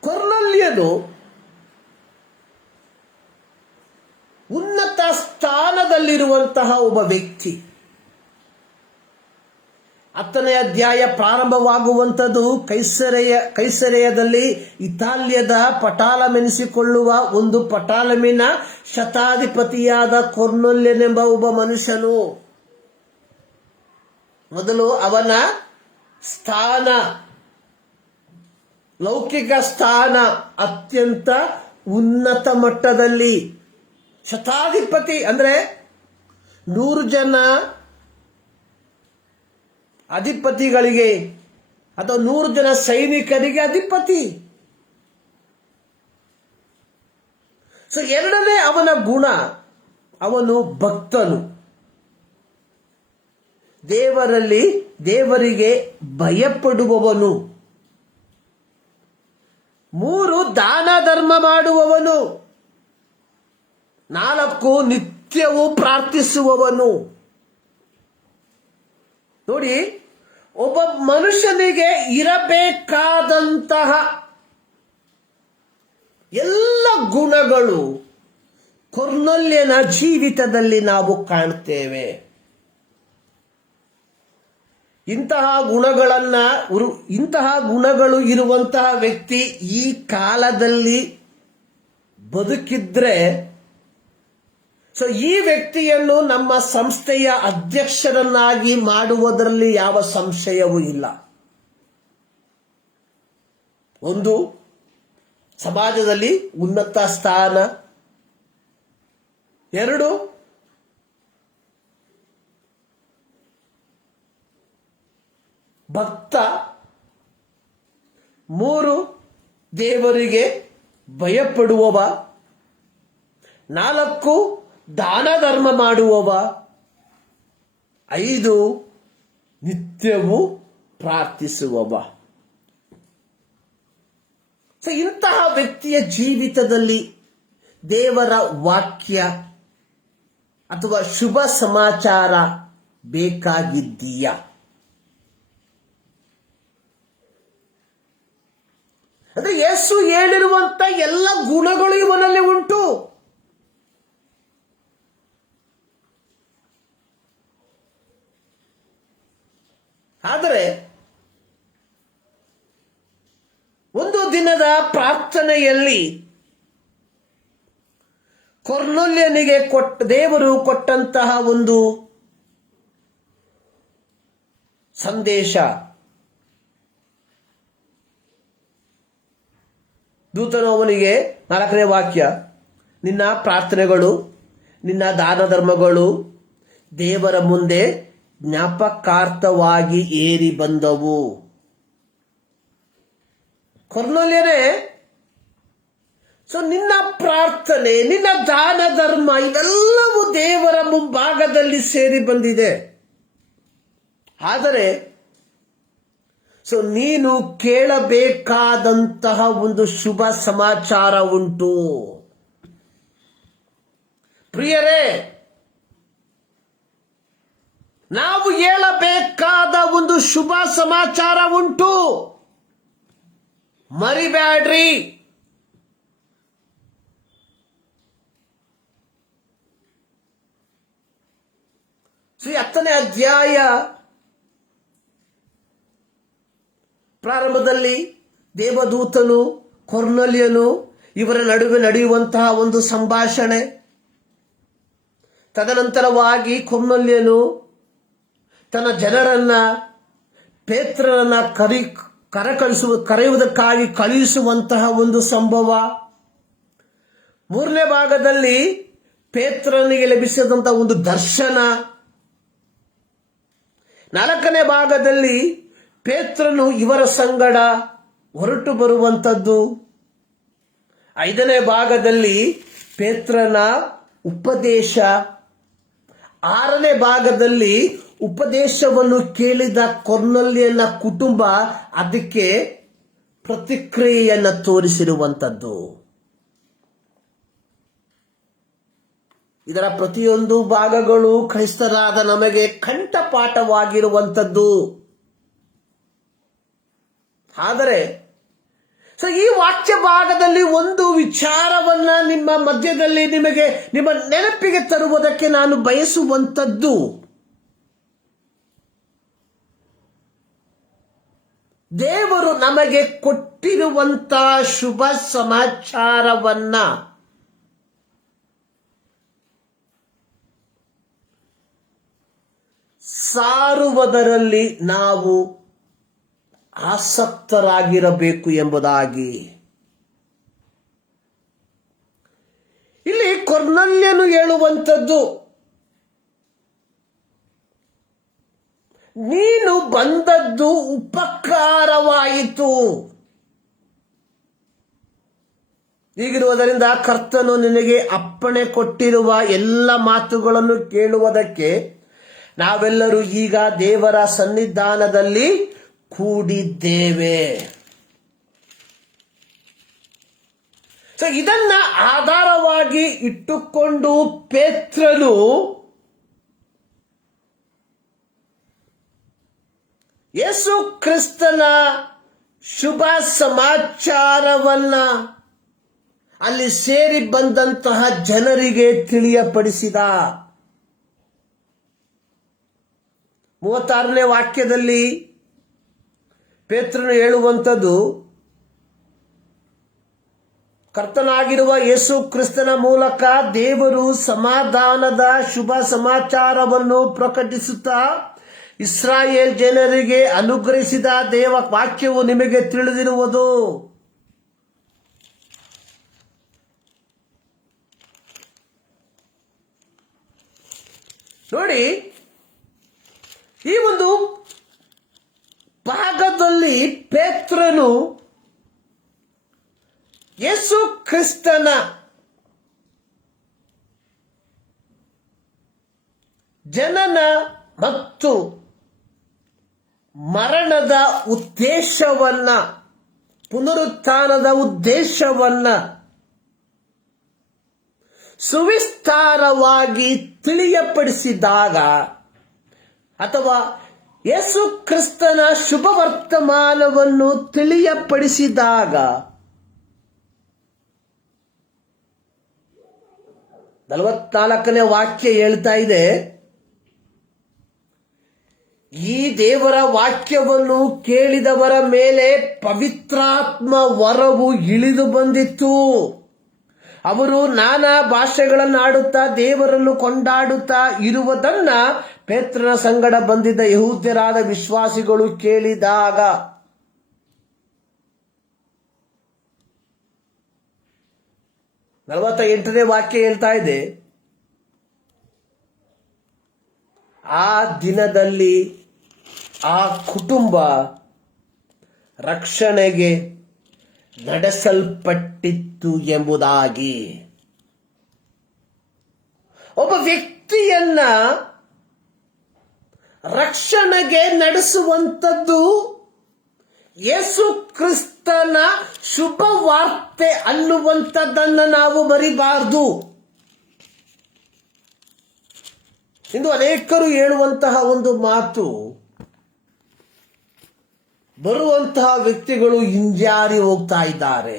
ಕೊರ್ನೆಲ್ಯನು ಉನ್ನತ ಸ್ಥಾನದಲ್ಲಿರುವಂತಹ ಒಬ್ಬ ವ್ಯಕ್ತಿ. 10ನೇ ಅಧ್ಯಾಯ ಪ್ರಾರಂಭವಾಗುವಂಥದ್ದು ಕೈಸರೆಯದಲ್ಲಿ ಇತಾಲ್ಯದ ಪಟಾಲಮೆನಿಸಿಕೊಳ್ಳುವ ಒಂದು ಪಟಾಲಮಿನ ಶತಾಧಿಪತಿಯಾದ ಕೊರ್ನೆಲ್ಯನೆಂಬ ಒಬ್ಬ ಮನುಷ್ಯನು. ಮೊದಲು ಅವನ ಸ್ಥಾನ, ಲೌಕಿಕ ಸ್ಥಾನ ಅತ್ಯಂತ ಉನ್ನತ ಮಟ್ಟದಲ್ಲಿ. ಶತಾಧಿಪತಿ ಅಂದ್ರೆ 100 ಜನ ಅಧಿಪತಿಗಳಿಗೆ ಅಥವಾ 100 ಜನ ಸೈನಿಕರಿಗೆ ಅಧಿಪತಿ. ಸೊ ಎರಡನೇ ಅವನ ಗುಣ, ಅವನು ಭಕ್ತನು, ದೇವರಿಗೆ ಭಯಪಡುವವನು. 3 ದಾನ ಧರ್ಮ ಮಾಡುವವನು. 4 ನಿತ್ಯವೂ ಪ್ರಾರ್ಥಿಸುವವನು. ನೋಡಿ, ಒಬ್ಬ ಮನುಷ್ಯನಿಗೆ ಇರಬೇಕಾದಂತಹ ಎಲ್ಲ ಗುಣಗಳು ಕೊರ್ನೆಲ್ಯನ ಜೀವಿತದಲ್ಲಿ ನಾವು ಕಾಣ್ತೇವೆ. ಇಂತಹ ಗುಣಗಳು ಇರುವಂತಹ ವ್ಯಕ್ತಿ ಈ ಕಾಲದಲ್ಲಿ ಬದುಕಿದ್ರೆ, ಸೊ ಈ ವ್ಯಕ್ತಿಯನ್ನು ನಮ್ಮ ಸಂಸ್ಥೆಯ ಅಧ್ಯಕ್ಷರನ್ನಾಗಿ ಮಾಡುವುದರಲ್ಲಿ ಯಾವ ಸಂಶಯವೂ ಇಲ್ಲ. ಒಂದು, ಸಮಾಜದಲ್ಲಿ ಉನ್ನತ ಸ್ಥಾನ. 2, ಭಕ್ತ. 3, ದೇವರಿಗೆ ಭಯಪಡುವವ. 4, ದಾನ ಧರ್ಮ ಮಾಡುವವ. 5, ನಿತ್ಯವೂ ಪ್ರಾರ್ಥಿಸುವವ. ಸೊ ಇಂತಹ ವ್ಯಕ್ತಿಯ ಜೀವಿತದಲ್ಲಿ ದೇವರ ವಾಕ್ಯ ಅಥವಾ ಶುಭ ಸಮಾಚಾರ ಬೇಕಾಗಿದ್ದೀಯಾ? ಅಂದ್ರೆ ಯೇಸು ಹೇಳಿರುವಂತ ಎಲ್ಲ ಗುಣಗಳು ಇವನಲ್ಲಿ ಉಂಟು. ಆದರೆ ಒಂದು ದಿನದ ಪ್ರಾರ್ಥನೆಯಲ್ಲಿ ಕೊರ್ನೆಲ್ಯನಿಗೆ ದೇವರು ಕೊಟ್ಟಂತಹ ಒಂದು ಸಂದೇಶ, ದೂತನು ಅವನಿಗೆ 4ನೇ ವಾಕ್ಯ, ನಿನ್ನ ಪ್ರಾರ್ಥನೆಗಳು, ನಿನ್ನ ದಾನ ಧರ್ಮಗಳು ದೇವರ ಮುಂದೆ ಜ್ಞಾಪಕಾರ್ಥವಾಗಿ ಏರಿ ಬಂದವು. ಕೊರ್ನೆಲ್ಯನೇ, ನಿನ್ನ ಪ್ರಾರ್ಥನೆ, ನಿನ್ನ ದಾನ ಧರ್ಮ ಇವೆಲ್ಲವೂ ದೇವರ ಮುಂಭಾಗದಲ್ಲಿ ಸೇರಿ ಬಂದಿದೆ. ಆದರೆ ನೀನು ಕೇಳಬೇಕಾದಂತಹ ಒಂದು ಶುಭ ಸಮಾಚಾರ ಉಂಟು. ಪ್ರಿಯರೇ, ನಾವು ಹೇಳಬೇಕಾದ ಒಂದು ಶುಭ ಸಮಾಚಾರ ಉಂಟು. ಮರಿಬೇಡ್ರಿ. ಶ್ರೀ 10ನೇ ಅಧ್ಯಾಯ ಪ್ರಾರಂಭದಲ್ಲಿ ದೇವದೂತನು ಕೊರ್ನೆಲ್ಯನು ಇವರ ನಡುವೆ ನಡೆಯುವಂತಹ ಒಂದು ಸಂಭಾಷಣೆ. ತದನಂತರವಾಗಿ ಕೊರ್ನೆಲ್ಯನು ತನ್ನ ಜನರನ್ನ ಪೇತ್ರನನ್ನ ಕರೆಯುವುದಕ್ಕಾಗಿ ಕಳುಹಿಸುವಂತಹ ಒಂದು ಸಂಭವ. 3ನೇ ಭಾಗದಲ್ಲಿ ಪೇತ್ರನಿಗೆ ಲಭಿಸಿದಂತಹ ಒಂದು ದರ್ಶನ. 4ನೇ ಭಾಗದಲ್ಲಿ ಪೇತ್ರನು ಇವರ ಸಂಗಡ ಹೊರಟು ಬರುವಂಥದ್ದು. 5ನೇ ಭಾಗದಲ್ಲಿ ಪೇತ್ರನ ಉಪದೇಶ. 6ನೇ ಭಾಗದಲ್ಲಿ ಉಪದೇಶವನ್ನು ಕೇಳಿದ ಕೊರ್ನೆಲ್ಯನ ಕುಟುಂಬ ಅದಕ್ಕೆ ಪ್ರತಿಕ್ರಿಯೆಯನ್ನು ತೋರಿಸಿರುವಂಥದ್ದು. ಇದರ ಪ್ರತಿಯೊಂದು ಭಾಗಗಳು ಕ್ರೈಸ್ತರಾದ ನಮಗೆ ಕಂಠಪಾಠವಾಗಿರುವಂಥದ್ದು. ಆದರೆ ಈ ವಾಕ್ಯ ಭಾಗದಲ್ಲಿ ಒಂದು ವಿಚಾರವನ್ನ ನಿಮ್ಮ ಮಧ್ಯದಲ್ಲಿ ನಿಮ್ಮ ನೆನಪಿಗೆ ತರುವುದಕ್ಕೆ ನಾನು ಬಯಸುವಂಥದ್ದು, ದೇವರು ನಮಗೆ ಕೊಟ್ಟಿರುವಂತಹ ಶುಭ ಸಮಾಚಾರವನ್ನ ಸಾರುವುದರಲ್ಲಿ ನಾವು ಆಸಕ್ತರಾಗಿರಬೇಕು ಎಂಬುದಾಗಿ. ಇಲ್ಲಿ ಕೊರ್ನೆಲ್ಯನು ಹೇಳುವಂಥದ್ದು, ನೀನು ಬಂದದ್ದು ಉಪಕಾರವಾಯಿತು. ಹೀಗಿರುವುದರಿಂದ ಕರ್ತನು ನಿನಗೆ ಅಪ್ಪಣೆ ಕೊಟ್ಟಿರುವ ಎಲ್ಲ ಮಾತುಗಳನ್ನು ಕೇಳುವುದಕ್ಕೆ ನಾವೆಲ್ಲರೂ ಈಗ ದೇವರ ಸನ್ನಿಧಾನದಲ್ಲಿ ಕೂಡಿದ್ದೇವೆ. ಇದನ್ನ ಆಧಾರವಾಗಿ ಇಟ್ಟುಕೊಂಡು ಪೇತ್ರನು ಯೇಸು ಕ್ರಿಸ್ತನ ಶುಭ ಸಮಾಚಾರವನ್ನ ಅಲ್ಲಿ ಸೇರಿ ಬಂದಂತಹ ಜನರಿಗೆ ತಿಳಿಯಪಡಿಸಿದ. 36ನೇ ವಾಕ್ಯದಲ್ಲಿ ಪೇತ್ರನು ಹೇಳುವಂಥದ್ದು, ಕರ್ತನಾಗಿರುವ ಯೇಸು ಕ್ರಿಸ್ತನ ಮೂಲಕ ದೇವರು ಸಮಾಧಾನದ ಶುಭ ಸಮಾಚಾರವನ್ನು ಪ್ರಕಟಿಸುತ್ತಾ ಇಸ್ರಾಯೇಲ್ ಜನರಿಗೆ ಅನುಗ್ರಹಿಸಿದ ದೇವ ವಾಕ್ಯವು ನಿಮಗೆ ತಿಳಿದಿರುವುದು. ನೋಡಿ, ಈ ಒಂದು ಭಾಗದಲ್ಲಿ ಪೇತ್ರನು ಯೇಸು ಕ್ರಿಸ್ತನ ಜನನ ಮತ್ತು ಮರಣದ ಉದ್ದೇಶವನ್ನ, ಪುನರುತ್ಥಾನದ ಉದ್ದೇಶವನ್ನ ಸುವಿಸ್ತಾರವಾಗಿ ತಿಳಿಯಪಡಿಸಿದಾಗ ಅಥವಾ ಯೇಸು ಕ್ರಿಸ್ತನ ಶುಭ ವರ್ತಮಾನವನ್ನು ತಿಳಿಯಪಡಿಸಿದಾಗ 44ನೇ ವಾಕ್ಯ ಹೇಳ್ತಾ ಇದೆ, ಈ ದೇವರ ವಾಕ್ಯವನ್ನು ಕೇಳಿದವರ ಮೇಲೆ ಪವಿತ್ರಾತ್ಮ ವರವು ಇಳಿದು ಬಂದಿತ್ತು. ಅವರು ನಾನಾ ಭಾಷೆಗಳನ್ನಾಡುತ್ತಾ ದೇವರನ್ನು ಕೊಂಡಾಡುತ್ತಾ ಇರುವುದನ್ನ ಪೇತ್ರನ ಸಂಗಡ ಬಂದಿದ್ದ ಯಹೂದ್ಯರಾದ ವಿಶ್ವಾಸಿಗಳು ಕೇಳಿದಾಗ, ನೇ ವಾಕ್ಯ ಹೇಳ್ತಾ ಇದೆ, ಆ ದಿನದಲ್ಲಿ ಆ ಕುಟುಂಬ ರಕ್ಷಣೆಗೆ ನಡೆಸಲ್ಪಟ್ಟಿತ್ತು ಎಂಬುದಾಗಿ. ಒಬ್ಬ ವ್ಯಕ್ತಿಯನ್ನ ರಕ್ಷಣೆಗೆ ನಡೆಸುವಂಥದ್ದು ಯೇಸು ಕ್ರಿಸ್ತನ ಶುಭ ವಾರ್ತೆ ಅನ್ನುವಂಥದ್ದನ್ನು ನಾವು ಮರಿಬಾರದು. ಇಂದು ಅನೇಕರು ಹೇಳುವಂತಹ ಒಂದು ಮಾತು, ಬರುವಂತಹ ವ್ಯಕ್ತಿಗಳು ಹಿಂಜಾರಿ ಹೋಗ್ತಾ ಇದ್ದಾರೆ.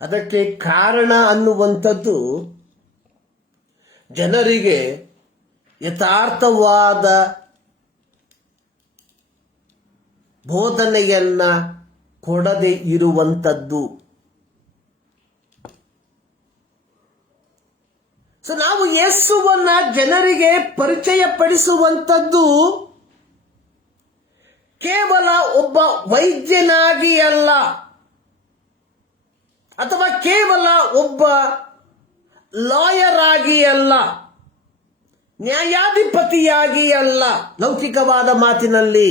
ಅದಕ್ಕೆ ಕಾರಣ ಅನ್ನುವಂಥದ್ದು ಜನರಿಗೆ ಯಥಾರ್ಥವಾದ ಬೋಧನೆಯನ್ನ ಕೊಡದೆ ಇರುವಂಥದ್ದು. ಸೊ ನಾವು ಯೇಸುವನ್ನ ಜನರಿಗೆ ಪರಿಚಯ ಪಡಿಸುವಂಥದ್ದು ಕೇವಲ ಒಬ್ಬ ವೈದ್ಯನಾಗಿ ಅಲ್ಲ, ಅಥವಾ ಕೇವಲ ಒಬ್ಬ ಲಾಯರ್ ಆಗಿ ಅಲ್ಲ, ನ್ಯಾಯಾಧಿಪತಿಯಾಗಿ ಅಲ್ಲ. ಲೌಕಿಕವಾದ ಮಾತಿನಲ್ಲಿ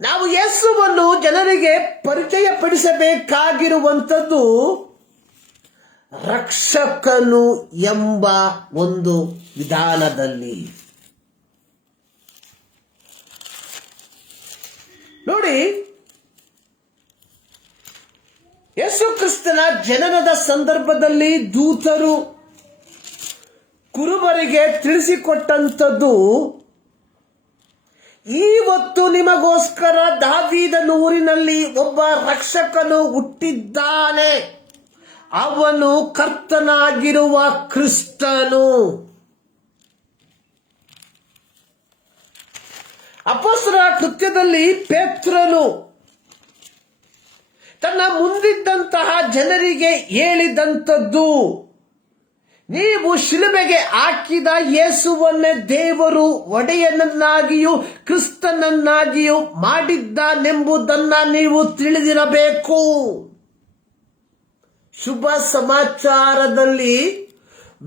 ನಾವು ಯೇಸುವನ್ನು ಜನರಿಗೆ ಪರಿಚಯ ಪಡಿಸಬೇಕಾಗಿರುವಂಥದ್ದು ರಕ್ಷಕನು ಎಂಬ ಒಂದು ವಿಧಾನದಲ್ಲಿ. ನೋಡಿ, ಯೇಸು ಕ್ರಿಸ್ತನ ಜನನದ ಸಂದರ್ಭದಲ್ಲಿ ದೂತರು ಕುರುಬರಿಗೆ ತಿಳಿಸಿಕೊಟ್ಟಂಥದ್ದು, ಇವತ್ತು ನಿಮಗೋಸ್ಕರ ದಾವೀದನ ಊರಿನಲ್ಲಿ ಒಬ್ಬ ರಕ್ಷಕನು ಹುಟ್ಟಿದ್ದಾನೆ, ಅವನು ಕರ್ತನಾಗಿರುವ ಕ್ರಿಸ್ತನು. ಅಪೊಸ್ತಲರ ಕೃತ್ಯದಲ್ಲಿ ಪೇತ್ರನು ತನ್ನ ಮುಂದಿದ್ದಂತಹ ಜನರಿಗೆ ಹೇಳಿದಂಥದ್ದು, ನೀವು ಶಿಲುಬೆಗೆ ಹಾಕಿದ ಯೇಸುವನ್ನೇ ದೇವರು ಒಡೆಯನನ್ನಾಗಿಯೂ ಕ್ರಿಸ್ತನನ್ನಾಗಿಯೂ ಮಾಡಿದ್ದಾನೆಂಬುದನ್ನ ನೀವು ತಿಳಿದಿರಬೇಕು. ಶುಭ ಸಮಾಚಾರದಲ್ಲಿ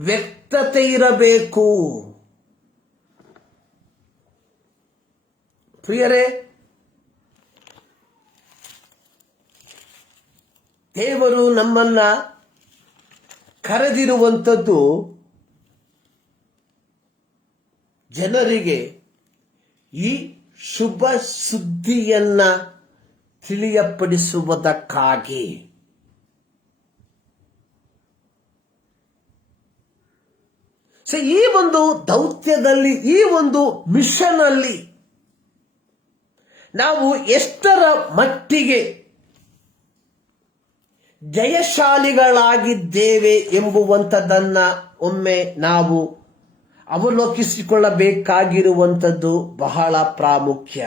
ವ್ಯಕ್ತತೆ ಇರಬೇಕು. ಪ್ರಿಯರೇ, ದೇವರು ನಮ್ಮನ್ನ ಕರೆದಿರುವಂಥದ್ದು ಜನರಿಗೆ ಈ ಶುಭ ಸುದ್ದಿಯನ್ನ ತಿಳಿಯಪಡಿಸುವುದಕ್ಕಾಗಿ. ಸೊ ಈ ಒಂದು ದೌತ್ಯದಲ್ಲಿ, ಈ ಒಂದು ಮಿಷನ್ ಅಲ್ಲಿ ನಾವು ಎಷ್ಟರ ಮಟ್ಟಿಗೆ ಜಯಶಾಲಿಗಳಾಗಿದ್ದೇವೆ ಎಂಬುವಂಥದ್ದನ್ನ ಒಮ್ಮೆ ನಾವು ಅವಲೋಕಿಸಿಕೊಳ್ಳಬೇಕಾಗಿರುವಂಥದ್ದು ಬಹಳ ಪ್ರಾಮುಖ್ಯ.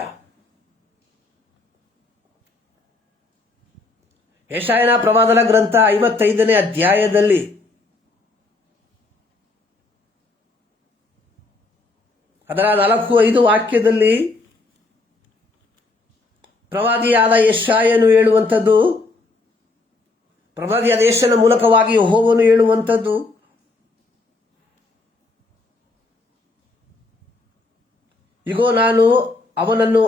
ಯೆಶಾಯನ ಪ್ರವಾದನ ಗ್ರಂಥ 55ನೇ ಅಧ್ಯಾಯದಲ್ಲಿ ಅದರ 4-5 ವಾಕ್ಯದಲ್ಲಿ ಪ್ರವಾದಿಯಾದ ಯೆಶಾಯನು ಹೇಳುವಂಥದ್ದು, ಪ್ರವಾದಿಯಾದ ಯೆಶಾಯನ ಮೂಲಕವಾಗಿ ಯೆಹೋವನು ಹೇಳುವಂಥದ್ದು, ಇಗೋ ನಾನು ಅವನನ್ನು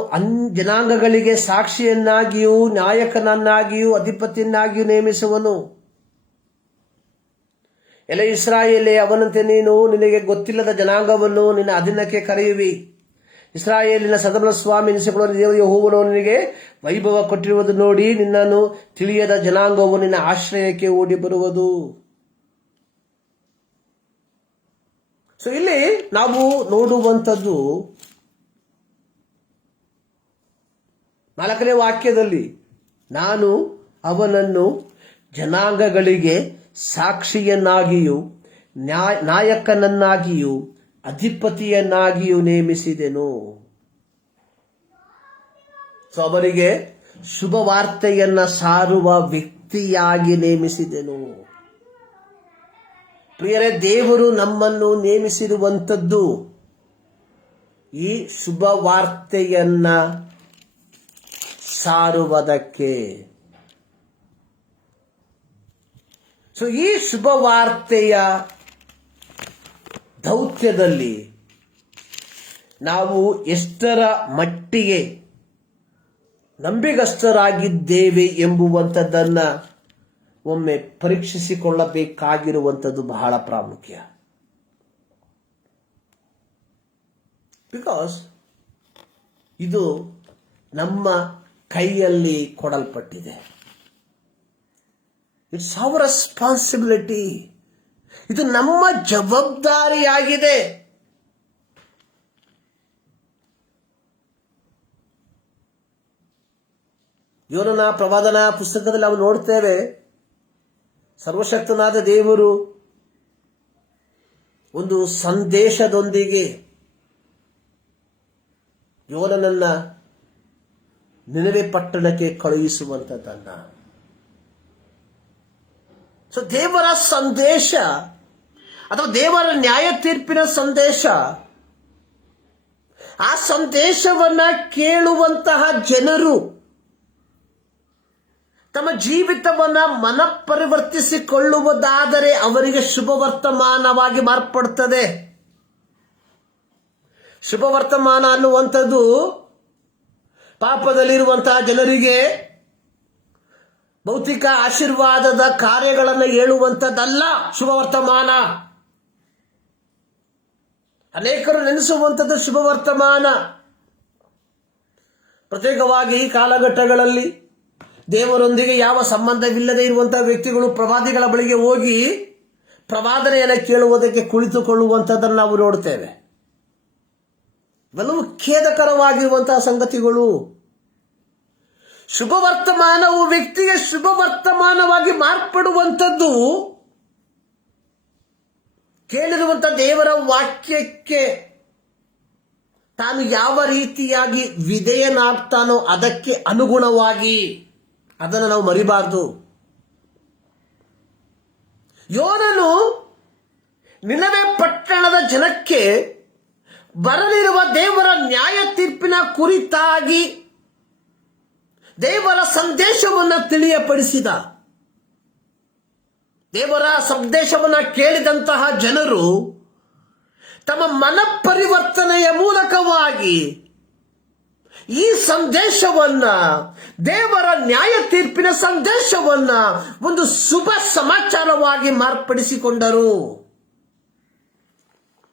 ಜನಾಂಗಗಳಿಗೆ ಸಾಕ್ಷಿಯನ್ನಾಗಿಯೂ ನಾಯಕನನ್ನಾಗಿಯೂ ಅಧಿಪತಿಯನ್ನಾಗಿಯೂ ನೇಮಿಸುವನು. ಎಲೆ ಇಸ್ರಾಯೇಲೇ, ಅವನಂತೆ ನೀನು ನಿನಗೆ ಗೊತ್ತಿಲ್ಲದ ಜನಾಂಗವನ್ನು ನಿನ್ನ ಅಧೀನಕ್ಕೆ ಕರೆಯುವಿ. ಇಸ್ರಾಯೇಲಿನ ಸದಮಲ ಸ್ವಾಮಿ ಎನಿಸಿಕೊಳ್ಳುವ ದೇವರ ಯೆಹೋವನು ನಿನಗೆ ವೈಭವ ಕೊಟ್ಟಿರುವುದು ನೋಡಿ ನಿನ್ನನ್ನು ತಿಳಿಯದ ಜನಾಂಗವು ನಿನ್ನ ಆಶ್ರಯಕ್ಕೆ ಓಡಿ ಬರುವುದು. ಸೊ ಇಲ್ಲಿ ನಾವು ನೋಡುವಂಥದ್ದು 4ನೇ ವಾಕ್ಯದಲ್ಲಿ, ನಾನು ಅವನನ್ನು ಜನಾಂಗಗಳಿಗೆ ಸಾಕ್ಷಿಯನ್ನಾಗಿಯೂ ನಾಯಕನನ್ನಾಗಿಯೂ ಅಧಿಪತಿಯನ್ನಾಗಿಯೂ ನೇಮಿಸಿದೆನು. ಸೊ ಅವರಿಗೆ ಶುಭವಾರ್ತೆಯನ್ನ ಸಾರುವ ವ್ಯಕ್ತಿಯಾಗಿ ನೇಮಿಸಿದೆನು. ಪ್ರಿಯರೇ, ದೇವರು ನಮ್ಮನ್ನು ನೇಮಿಸಿರುವಂಥದ್ದು ಈ ಶುಭವಾರ್ತೆಯನ್ನ ಸಾರುವುದಕ್ಕೆ. ಸೊ ಈ ಶುಭವಾರ್ತೆಯ ದೌತ್ಯದಲ್ಲಿ ನಾವು ಎಷ್ಟರ ಮಟ್ಟಿಗೆ ನಂಬಿಗಸ್ತರಾಗಿದ್ದೇವೆ ಎಂಬುವಂಥದ್ದನ್ನ ಒಮ್ಮೆ ಪರೀಕ್ಷಿಸಿಕೊಳ್ಳಬೇಕಾಗಿರುವಂಥದ್ದು ಬಹಳ ಪ್ರಾಮುಖ್ಯ. ಬಿಕಾಸ್ ಇದು ನಮ್ಮ ಕೈಯಲ್ಲಿ ಕೊಡಲ್ಪಟ್ಟಿದೆ. It's our responsibility. ಇದು ನಮ್ಮ ಜವಾಬ್ದಾರಿಯಾಗಿದೆ. ಯೋನನ ಪ್ರವಾದನ ಪುಸ್ತಕದಲ್ಲಿ ನಾವು ನೋಡ್ತೇವೆ, ಸರ್ವಶಕ್ತನಾದ ದೇವರು ಒಂದು ಸಂದೇಶದೊಂದಿಗೆ ಯೋನನನ್ನ ನಿನವೆ ಪಟ್ಟಣಕ್ಕೆ ಕಳುಹಿಸುವಂತದ್ದನ್ನ. ಸೊ ದೇವರ ಸಂದೇಶ ಅಥವಾ ದೇವರ ನ್ಯಾಯ ತೀರ್ಪಿನ ಸಂದೇಶ, ಆ ಸಂದೇಶವನ್ನ ಕೇಳುವಂತಹ ಜನರು ತಮ್ಮ ಜೀವಿತವನ್ನ ಮನಪರಿವರ್ತಿಸಿಕೊಳ್ಳುವುದಾದರೆ ಅವರಿಗೆ ಶುಭ ವರ್ತಮಾನವಾಗಿ ಮಾರ್ಪಡುತ್ತದೆ. ಶುಭ ವರ್ತಮಾನ ಅನ್ನುವಂಥದ್ದು ಪಾಪದಲ್ಲಿರುವಂತಹ ಜನರಿಗೆ ಭೌತಿಕ ಆಶೀರ್ವಾದದ ಕಾರ್ಯಗಳನ್ನು ಹೇಳುವಂಥದ್ದಲ್ಲ. ಶುಭ ವರ್ತಮಾನ ಅನೇಕರು ನೆನೆಸುವಂಥದ್ದು ಶುಭ ವರ್ತಮಾನ. ಪ್ರತ್ಯೇಕವಾಗಿ ಈ ಕಾಲಘಟ್ಟಗಳಲ್ಲಿ ದೇವರೊಂದಿಗೆ ಯಾವ ಸಂಬಂಧವಿಲ್ಲದೆ ಇರುವಂತಹ ವ್ಯಕ್ತಿಗಳು ಪ್ರವಾದಿಗಳ ಬಳಿಗೆ ಹೋಗಿ ಪ್ರವಾದನೆಯನ್ನು ಕೇಳುವುದಕ್ಕೆ ಕುಳಿತುಕೊಳ್ಳುವಂಥದ್ದನ್ನು ನಾವು ನೋಡ್ತೇವೆ. ಇವೆಲ್ಲವೂ ಖೇದಕರವಾಗಿರುವಂತಹ ಸಂಗತಿಗಳು. ಶುಭ ವರ್ತಮಾನವು ವ್ಯಕ್ತಿಗೆ ಶುಭ ವರ್ತಮಾನವಾಗಿ ಮಾರ್ಪಡುವಂಥದ್ದು ಕೇಳಿರುವಂತಹ ದೇವರ ವಾಕ್ಯಕ್ಕೆ ತಾನು ಯಾವ ರೀತಿಯಾಗಿ ವಿಧೇಯನಾಗ್ತಾನೋ ಅದಕ್ಕೆ ಅನುಗುಣವಾಗಿ. ಅದನ್ನು ನಾವು ಮರಿಬಾರದು. ಯೋನನು ನಿನವೆ ಪಟ್ಟಣದ ಜನಕ್ಕೆ ಬರಲಿರುವ ದೇವರ ನ್ಯಾಯ ತೀರ್ಪಿನ ಕುರಿತಾಗಿ ದೇವರ ಸಂದೇಶವನ್ನು ತಿಳಿಯಪಡಿಸಿದ. ದೇವರ ಸಂದೇಶವನ್ನು ಕೇಳಿದಂತಹ ಜನರು ತಮ್ಮ ಮನಪರಿವರ್ತನೆಯ ಮೂಲಕವಾಗಿ ಈ ಸಂದೇಶವನ್ನ, ದೇವರ ನ್ಯಾಯ ತೀರ್ಪಿನ ಸಂದೇಶವನ್ನ ಒಂದು ಶುಭ ಸಮಾಚಾರವಾಗಿ ಮಾರ್ಪಡಿಸಿಕೊಂಡರು.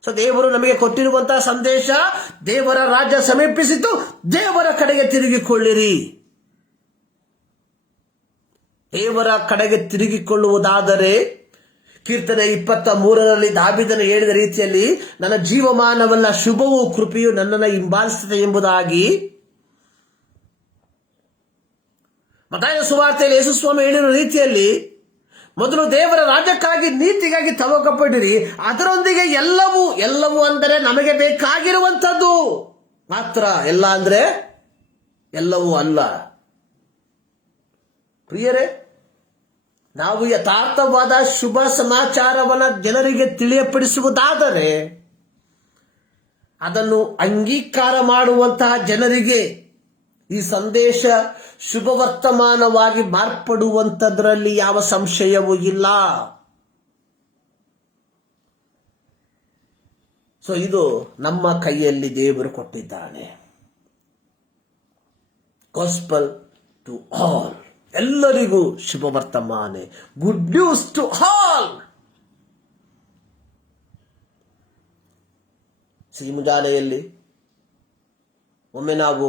ಸೊ ದೇವರು ನಮಗೆ ಕೊಟ್ಟಿರುವಂತಹ ಸಂದೇಶ, ದೇವರ ರಾಜ್ಯ ಸಮೀಪಿಸಿತು, ದೇವರ ಕಡೆಗೆ ತಿರುಗಿಕೊಳ್ಳಿರಿ. ದೇವರ ಕಡೆಗೆ ತಿರುಗಿಕೊಳ್ಳುವುದಾದರೆ ಕೀರ್ತನೆ 23ರಲ್ಲಿ ದಾವೀದನು ಹೇಳಿದ ರೀತಿಯಲ್ಲಿ ನನ್ನ ಜೀವಮಾನವಲ್ಲ ಶುಭವೂ ಕೃಪೆಯು ನನ್ನನ್ನು ಹಿಂಬಾಲಿಸುತ್ತದೆ ಎಂಬುದಾಗಿ ಮತ್ತಾಯ ಸುವಾರ್ತೆಯಲ್ಲಿ ಯೇಸು ಸ್ವಾಮಿ ಹೇಳಿರುವ ರೀತಿಯಲ್ಲಿ ಮೊದಲು ದೇವರ ರಾಜ್ಯಕ್ಕಾಗಿ ನೀತಿಗಾಗಿ ತವಕಪಡಿರಿ, ಅದರೊಂದಿಗೆ ಎಲ್ಲವೂ ಅಂದರೆ ನಮಗೆ ಬೇಕಾಗಿರುವಂಥದ್ದು ಮಾತ್ರ. ಎಲ್ಲ ಅಂದ್ರೆ ಎಲ್ಲವೂ ಅಲ್ಲ. ಪ್ರಿಯರೇ, ನಾವು ಯಥಾರ್ಥವಾದ ಶುಭ ಸಮಾಚಾರವನ್ನು ಜನರಿಗೆ ತಿಳಿಯಪಡಿಸುವುದಾದರೆ ಅದನ್ನು ಅಂಗೀಕಾರ ಮಾಡುವಂತಹ ಜನರಿಗೆ ಈ ಸಂದೇಶ ಶುಭ ವರ್ತಮಾನವಾಗಿ ಮಾರ್ಪಡುವಂಥದ್ರಲ್ಲಿ ಯಾವ ಸಂಶಯವೂ ಇಲ್ಲ. ಸೊ ಇದು ನಮ್ಮ ಕೈಯಲ್ಲಿ ದೇವರು ಕೊಟ್ಟಿದ್ದಾನೆ. ಗಾಸ್ಪಲ್ ಟು ಆಲ್, ಎಲ್ಲರಿಗೂ ಶುಭ ವರ್ತಮಾನ, ಗುಡ್ ನ್ಯೂಸ್ ಟು ಆಲ್. ಈ ಮುಂಜಾನೆಯಲ್ಲಿ ಒಮ್ಮೆ ನಾವು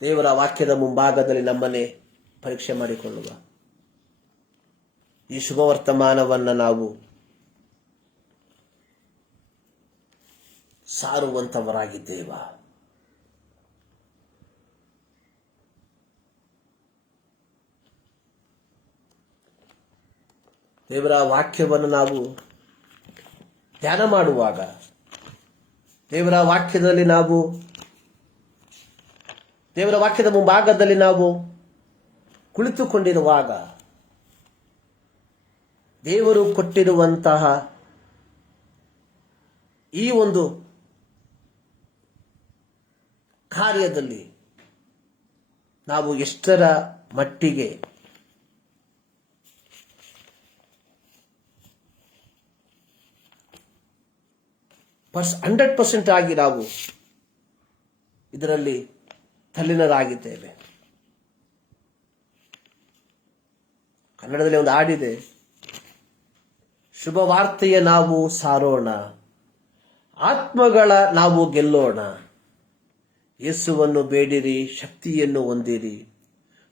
ದೇವರ ವಾಕ್ಯದ ಮುಂಭಾಗದಲ್ಲಿ ನಮ್ಮನ್ನೇ ಪರೀಕ್ಷೆ ಮಾಡಿಕೊಳ್ಳುವ. ಈ ಶುಭ ವರ್ತಮಾನವನ್ನು ನಾವು ಸಾರುವಂಥವರಾಗಿದ್ದೇವ? ದೇವರ ವಾಕ್ಯವನ್ನು ನಾವು ಧ್ಯಾನ ಮಾಡುವಾಗ, ದೇವರ ವಾಕ್ಯದ ಮುಂಭಾಗದಲ್ಲಿ ನಾವು ಕುಳಿತುಕೊಂಡಿರುವಾಗ ದೇವರು ಕೊಟ್ಟಿರುವಂತಹ ಈ ಒಂದು ಕಾರ್ಯದಲ್ಲಿ ನಾವು ಎಷ್ಟರ ಮಟ್ಟಿಗೆ 100% ಆಗಿ ನಾವು ಇದರಲ್ಲಿ ತಲ್ಲೀನರಾಗಿದ್ದೇವೆ. ಕನ್ನಡದಲ್ಲಿ ಒಂದು ಹಾಡಿದೆ, ಶುಭವಾರ್ತೆಯ ನಾವು ಸಾರೋಣ, ಆತ್ಮಗಳ ನಾವು ಗೆಲ್ಲೋಣ, ಯೇಸುವನ್ನು ಬೇಡಿರಿ, ಶಕ್ತಿಯನ್ನು ಹೊಂದಿರಿ,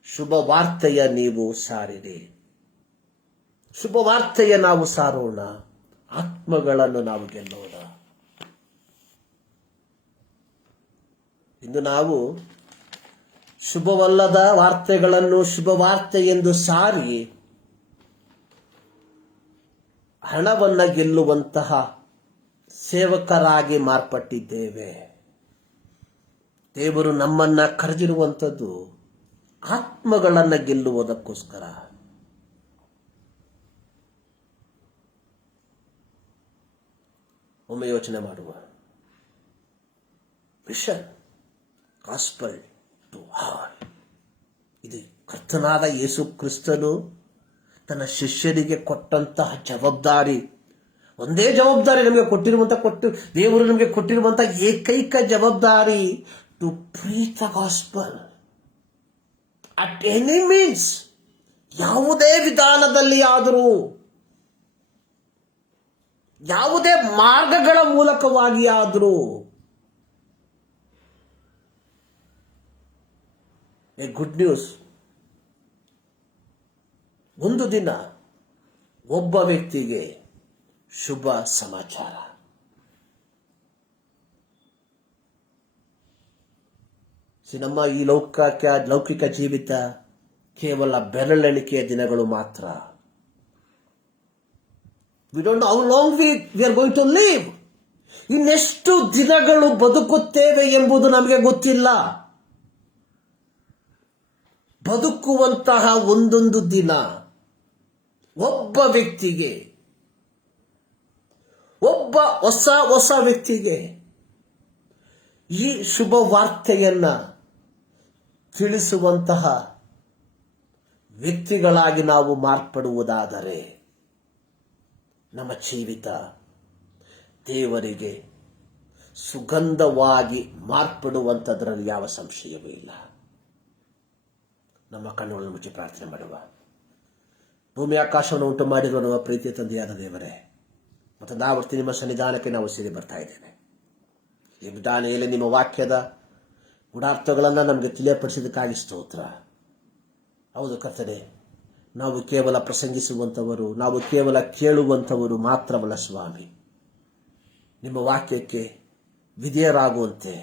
ಶುಭವಾರ್ತೆಯ ನೀವು ಸಾರಿರಿ. ಶುಭವಾರ್ತೆಯ ನಾವು ಸಾರೋಣ, ಆತ್ಮಗಳನ್ನು ನಾವು ಗೆಲ್ಲೋಣ. ಇಂದು ನಾವು ಶುಭವಲ್ಲದ ವಾರ್ತೆಗಳನ್ನು ಶುಭವಾರ್ತೆ ಎಂದು ಸಾರಿ ಹಣವನ್ನು ಗೆಲ್ಲುವಂತಹ ಸೇವಕರಾಗಿ ಮಾರ್ಪಟ್ಟಿದ್ದೇವೆ. ದೇವರು ನಮ್ಮನ್ನ ಕರೆದಿರುವಂಥದ್ದು ಆತ್ಮಗಳನ್ನು ಗೆಲ್ಲುವುದಕ್ಕೋಸ್ಕರ. ಒಮ್ಮೆ ಯೋಚನೆ ಮಾಡುವ. Mission gospel to all. ಇದು ಕರ್ತನಾದ ಯೇಸು ಕ್ರಿಸ್ತನು ತನ್ನ ಶಿಷ್ಯರಿಗೆ ಕೊಟ್ಟಂತಹ ಜವಾಬ್ದಾರಿ. ಒಂದೇ ಜವಾಬ್ದಾರಿ ನಮಗೆ ದೇವರು ನಮಗೆ ಕೊಟ್ಟಿರುವಂತಹ ಏಕೈಕ ಜವಾಬ್ದಾರಿ, to preach the gospel at any means. ಯಾವುದೇ ವಿಧಾನದಲ್ಲಿ ಆದರೂ, ಯಾವುದೇ ಮಾರ್ಗಗಳ ಮೂಲಕವಾಗಿ ಆದರೂ ಎ ಗುಡ್ ನ್ಯೂಸ್. ಒಂದು ದಿನ ಒಬ್ಬ ವ್ಯಕ್ತಿಗೆ ಶುಭ ಸಮಾಚಾರ. ನಮ್ಮ ಈ ಲೌಕಿಕ ಜೀವಿತ ಕೇವಲ ಬೆರಳೆಣಿಕೆಯ ದಿನಗಳು ಮಾತ್ರ. We don't know how long we are going to live. ಇನ್ನೆಷ್ಟು ದಿನಗಳು ಬದುಕುತ್ತೇವೆ ಎಂಬುದು ನಮಗೆ ಗೊತ್ತಿಲ್ಲ. ಬದುಕುವಂತಹ ಒಂದೊಂದು ದಿನ ಒಬ್ಬ ವ್ಯಕ್ತಿಗೆ, ಒಬ್ಬ ಹೊಸ ವ್ಯಕ್ತಿಗೆ ಈ ಶುಭ ವಾರ್ತೆಯನ್ನ ತಿಳಿಸುವಂತಹ ವ್ಯಕ್ತಿಗಳಾಗಿ ನಾವು ಮಾರ್ಪಡುವುದಾದರೆ ನಮ್ಮ ಜೀವಿತ ದೇವರಿಗೆ ಸುಗಂಧವಾಗಿ ಮಾರ್ಪಡುವಂಥದ್ರಲ್ಲಿ ಯಾವ ಸಂಶಯವೂ ಇಲ್ಲ. ನಮ್ಮ ಕಣ್ಣುಗಳನ್ನು ಮುಚ್ಚಿ ಪ್ರಾರ್ಥನೆ ಮಾಡುವ. ಭೂಮಿ ಆಕಾಶವನ್ನು ಉಂಟು ಮಾಡಿರುವ ನಮ್ಮ ಪ್ರೀತಿಯ ತಂದೆಯಾದ ದೇವರೇ, ಮತ್ತೊಂದಾವರ್ತಿ ನಿಮ್ಮ ಸನ್ನಿಧಾನಕ್ಕೆ ನಾವು ಸೇರಿ ಬರ್ತಾ ಇದ್ದೇವೆ. ಈ ವಿಧಾನೆಯಲ್ಲಿ ನಿಮ್ಮ ವಾಕ್ಯದ ಗುಣಾರ್ಥಗಳನ್ನು ನಮಗೆ ತಿಳಿಯಪಡಿಸಿದ್ದಕ್ಕಾಗಿ ಸ್ತೋತ್ರ. ಹೌದು ಕರ್ತನೆ, ನಾವು ಕೇವಲ ಪ್ರಸಂಗಿಸುವಂಥವರು, ನಾವು ಕೇವಲ ಕೇಳುವಂಥವರು ಮಾತ್ರವಲ್ಲ ಸ್ವಾಮಿ. ನಿಮ್ಮ ವಾಕ್ಯಕ್ಕೆ ವಿಧೇಯರಾಗುವಂತೆ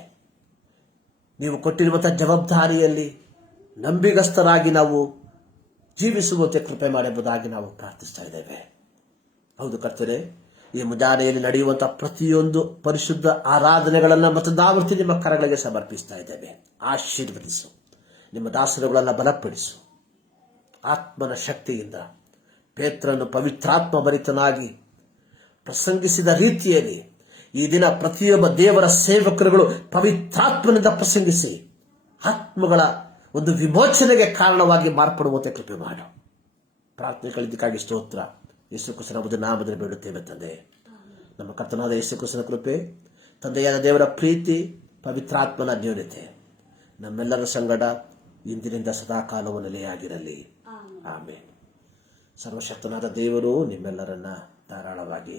ನೀವು ಕೊಟ್ಟಿರುವಂಥ ಜವಾಬ್ದಾರಿಯಲ್ಲಿ ನಂಬಿಗಸ್ತರಾಗಿ ನಾವು ಜೀವಿಸುವಂತೆ ಕೃಪೆ ಮಾಡಬಹುದಾಗಿ ನಾವು ಪ್ರಾರ್ಥಿಸ್ತಾ ಇದ್ದೇವೆ. ಹೌದು ಕರ್ತನೆ, ಈ ಮುಂಜಾನೆಯಲ್ಲಿ ನಡೆಯುವಂತಹ ಪ್ರತಿಯೊಂದು ಪರಿಶುದ್ಧ ಆರಾಧನೆಗಳನ್ನು ಮತ್ತೊಂದಾವರ್ತಿ ನಿಮ್ಮ ಕರಗಳಿಗೆ ಸಮರ್ಪಿಸ್ತಾ ಇದ್ದೇವೆ. ಆಶೀರ್ವದಿಸು, ನಿಮ್ಮ ದಾಸರುಗಳನ್ನು ಬಲಪಡಿಸು. ಆತ್ಮನ ಶಕ್ತಿಯಿಂದ ಪೇತ್ರನು ಪವಿತ್ರಾತ್ಮ ಭರಿತನಾಗಿ ಪ್ರಸಂಗಿಸಿದ ರೀತಿಯಲ್ಲಿ ಈ ದಿನ ಪ್ರತಿಯೊಬ್ಬ ದೇವರ ಸೇವಕರುಗಳು ಪವಿತ್ರಾತ್ಮನಿಂದ ಪ್ರಸಂಗಿಸಿ ಆತ್ಮಗಳ ಒಂದು ವಿಮೋಚನೆಗೆ ಕಾರಣವಾಗಿ ಮಾರ್ಪಡುವಂತೆ ಕೃಪೆ ಮಾಡು. ಪ್ರಾರ್ಥನೆ ಕಲಿದಕ್ಕಾಗಿ ಸ್ತೋತ್ರ. ಯೇಸು ಕ್ರಿಸ್ತನ ನಾಮದಲ್ಲಿ ಬೇಡುತ್ತೇವೆ ತಂದೆ. ನಮ್ಮ ಕರ್ತನಾದ ಯೇಸು ಕ್ರಿಸ್ತನ ಕೃಪೆ, ತಂದೆಯಾದ ದೇವರ ಪ್ರೀತಿ, ಪವಿತ್ರಾತ್ಮನ ಅನ್ಯೋನ್ಯತೆ ನಮ್ಮೆಲ್ಲರ ಸಂಗಡ ಇಂದಿನಿಂದ ಸದಾಕಾಲವು ನೆಲೆಯಾಗಿರಲಿ. ಆಮೇಲೆ ಸರ್ವಶಕ್ತನಾದ ದೇವರು ನಿಮ್ಮೆಲ್ಲರನ್ನ ಧಾರಾಳವಾಗಿ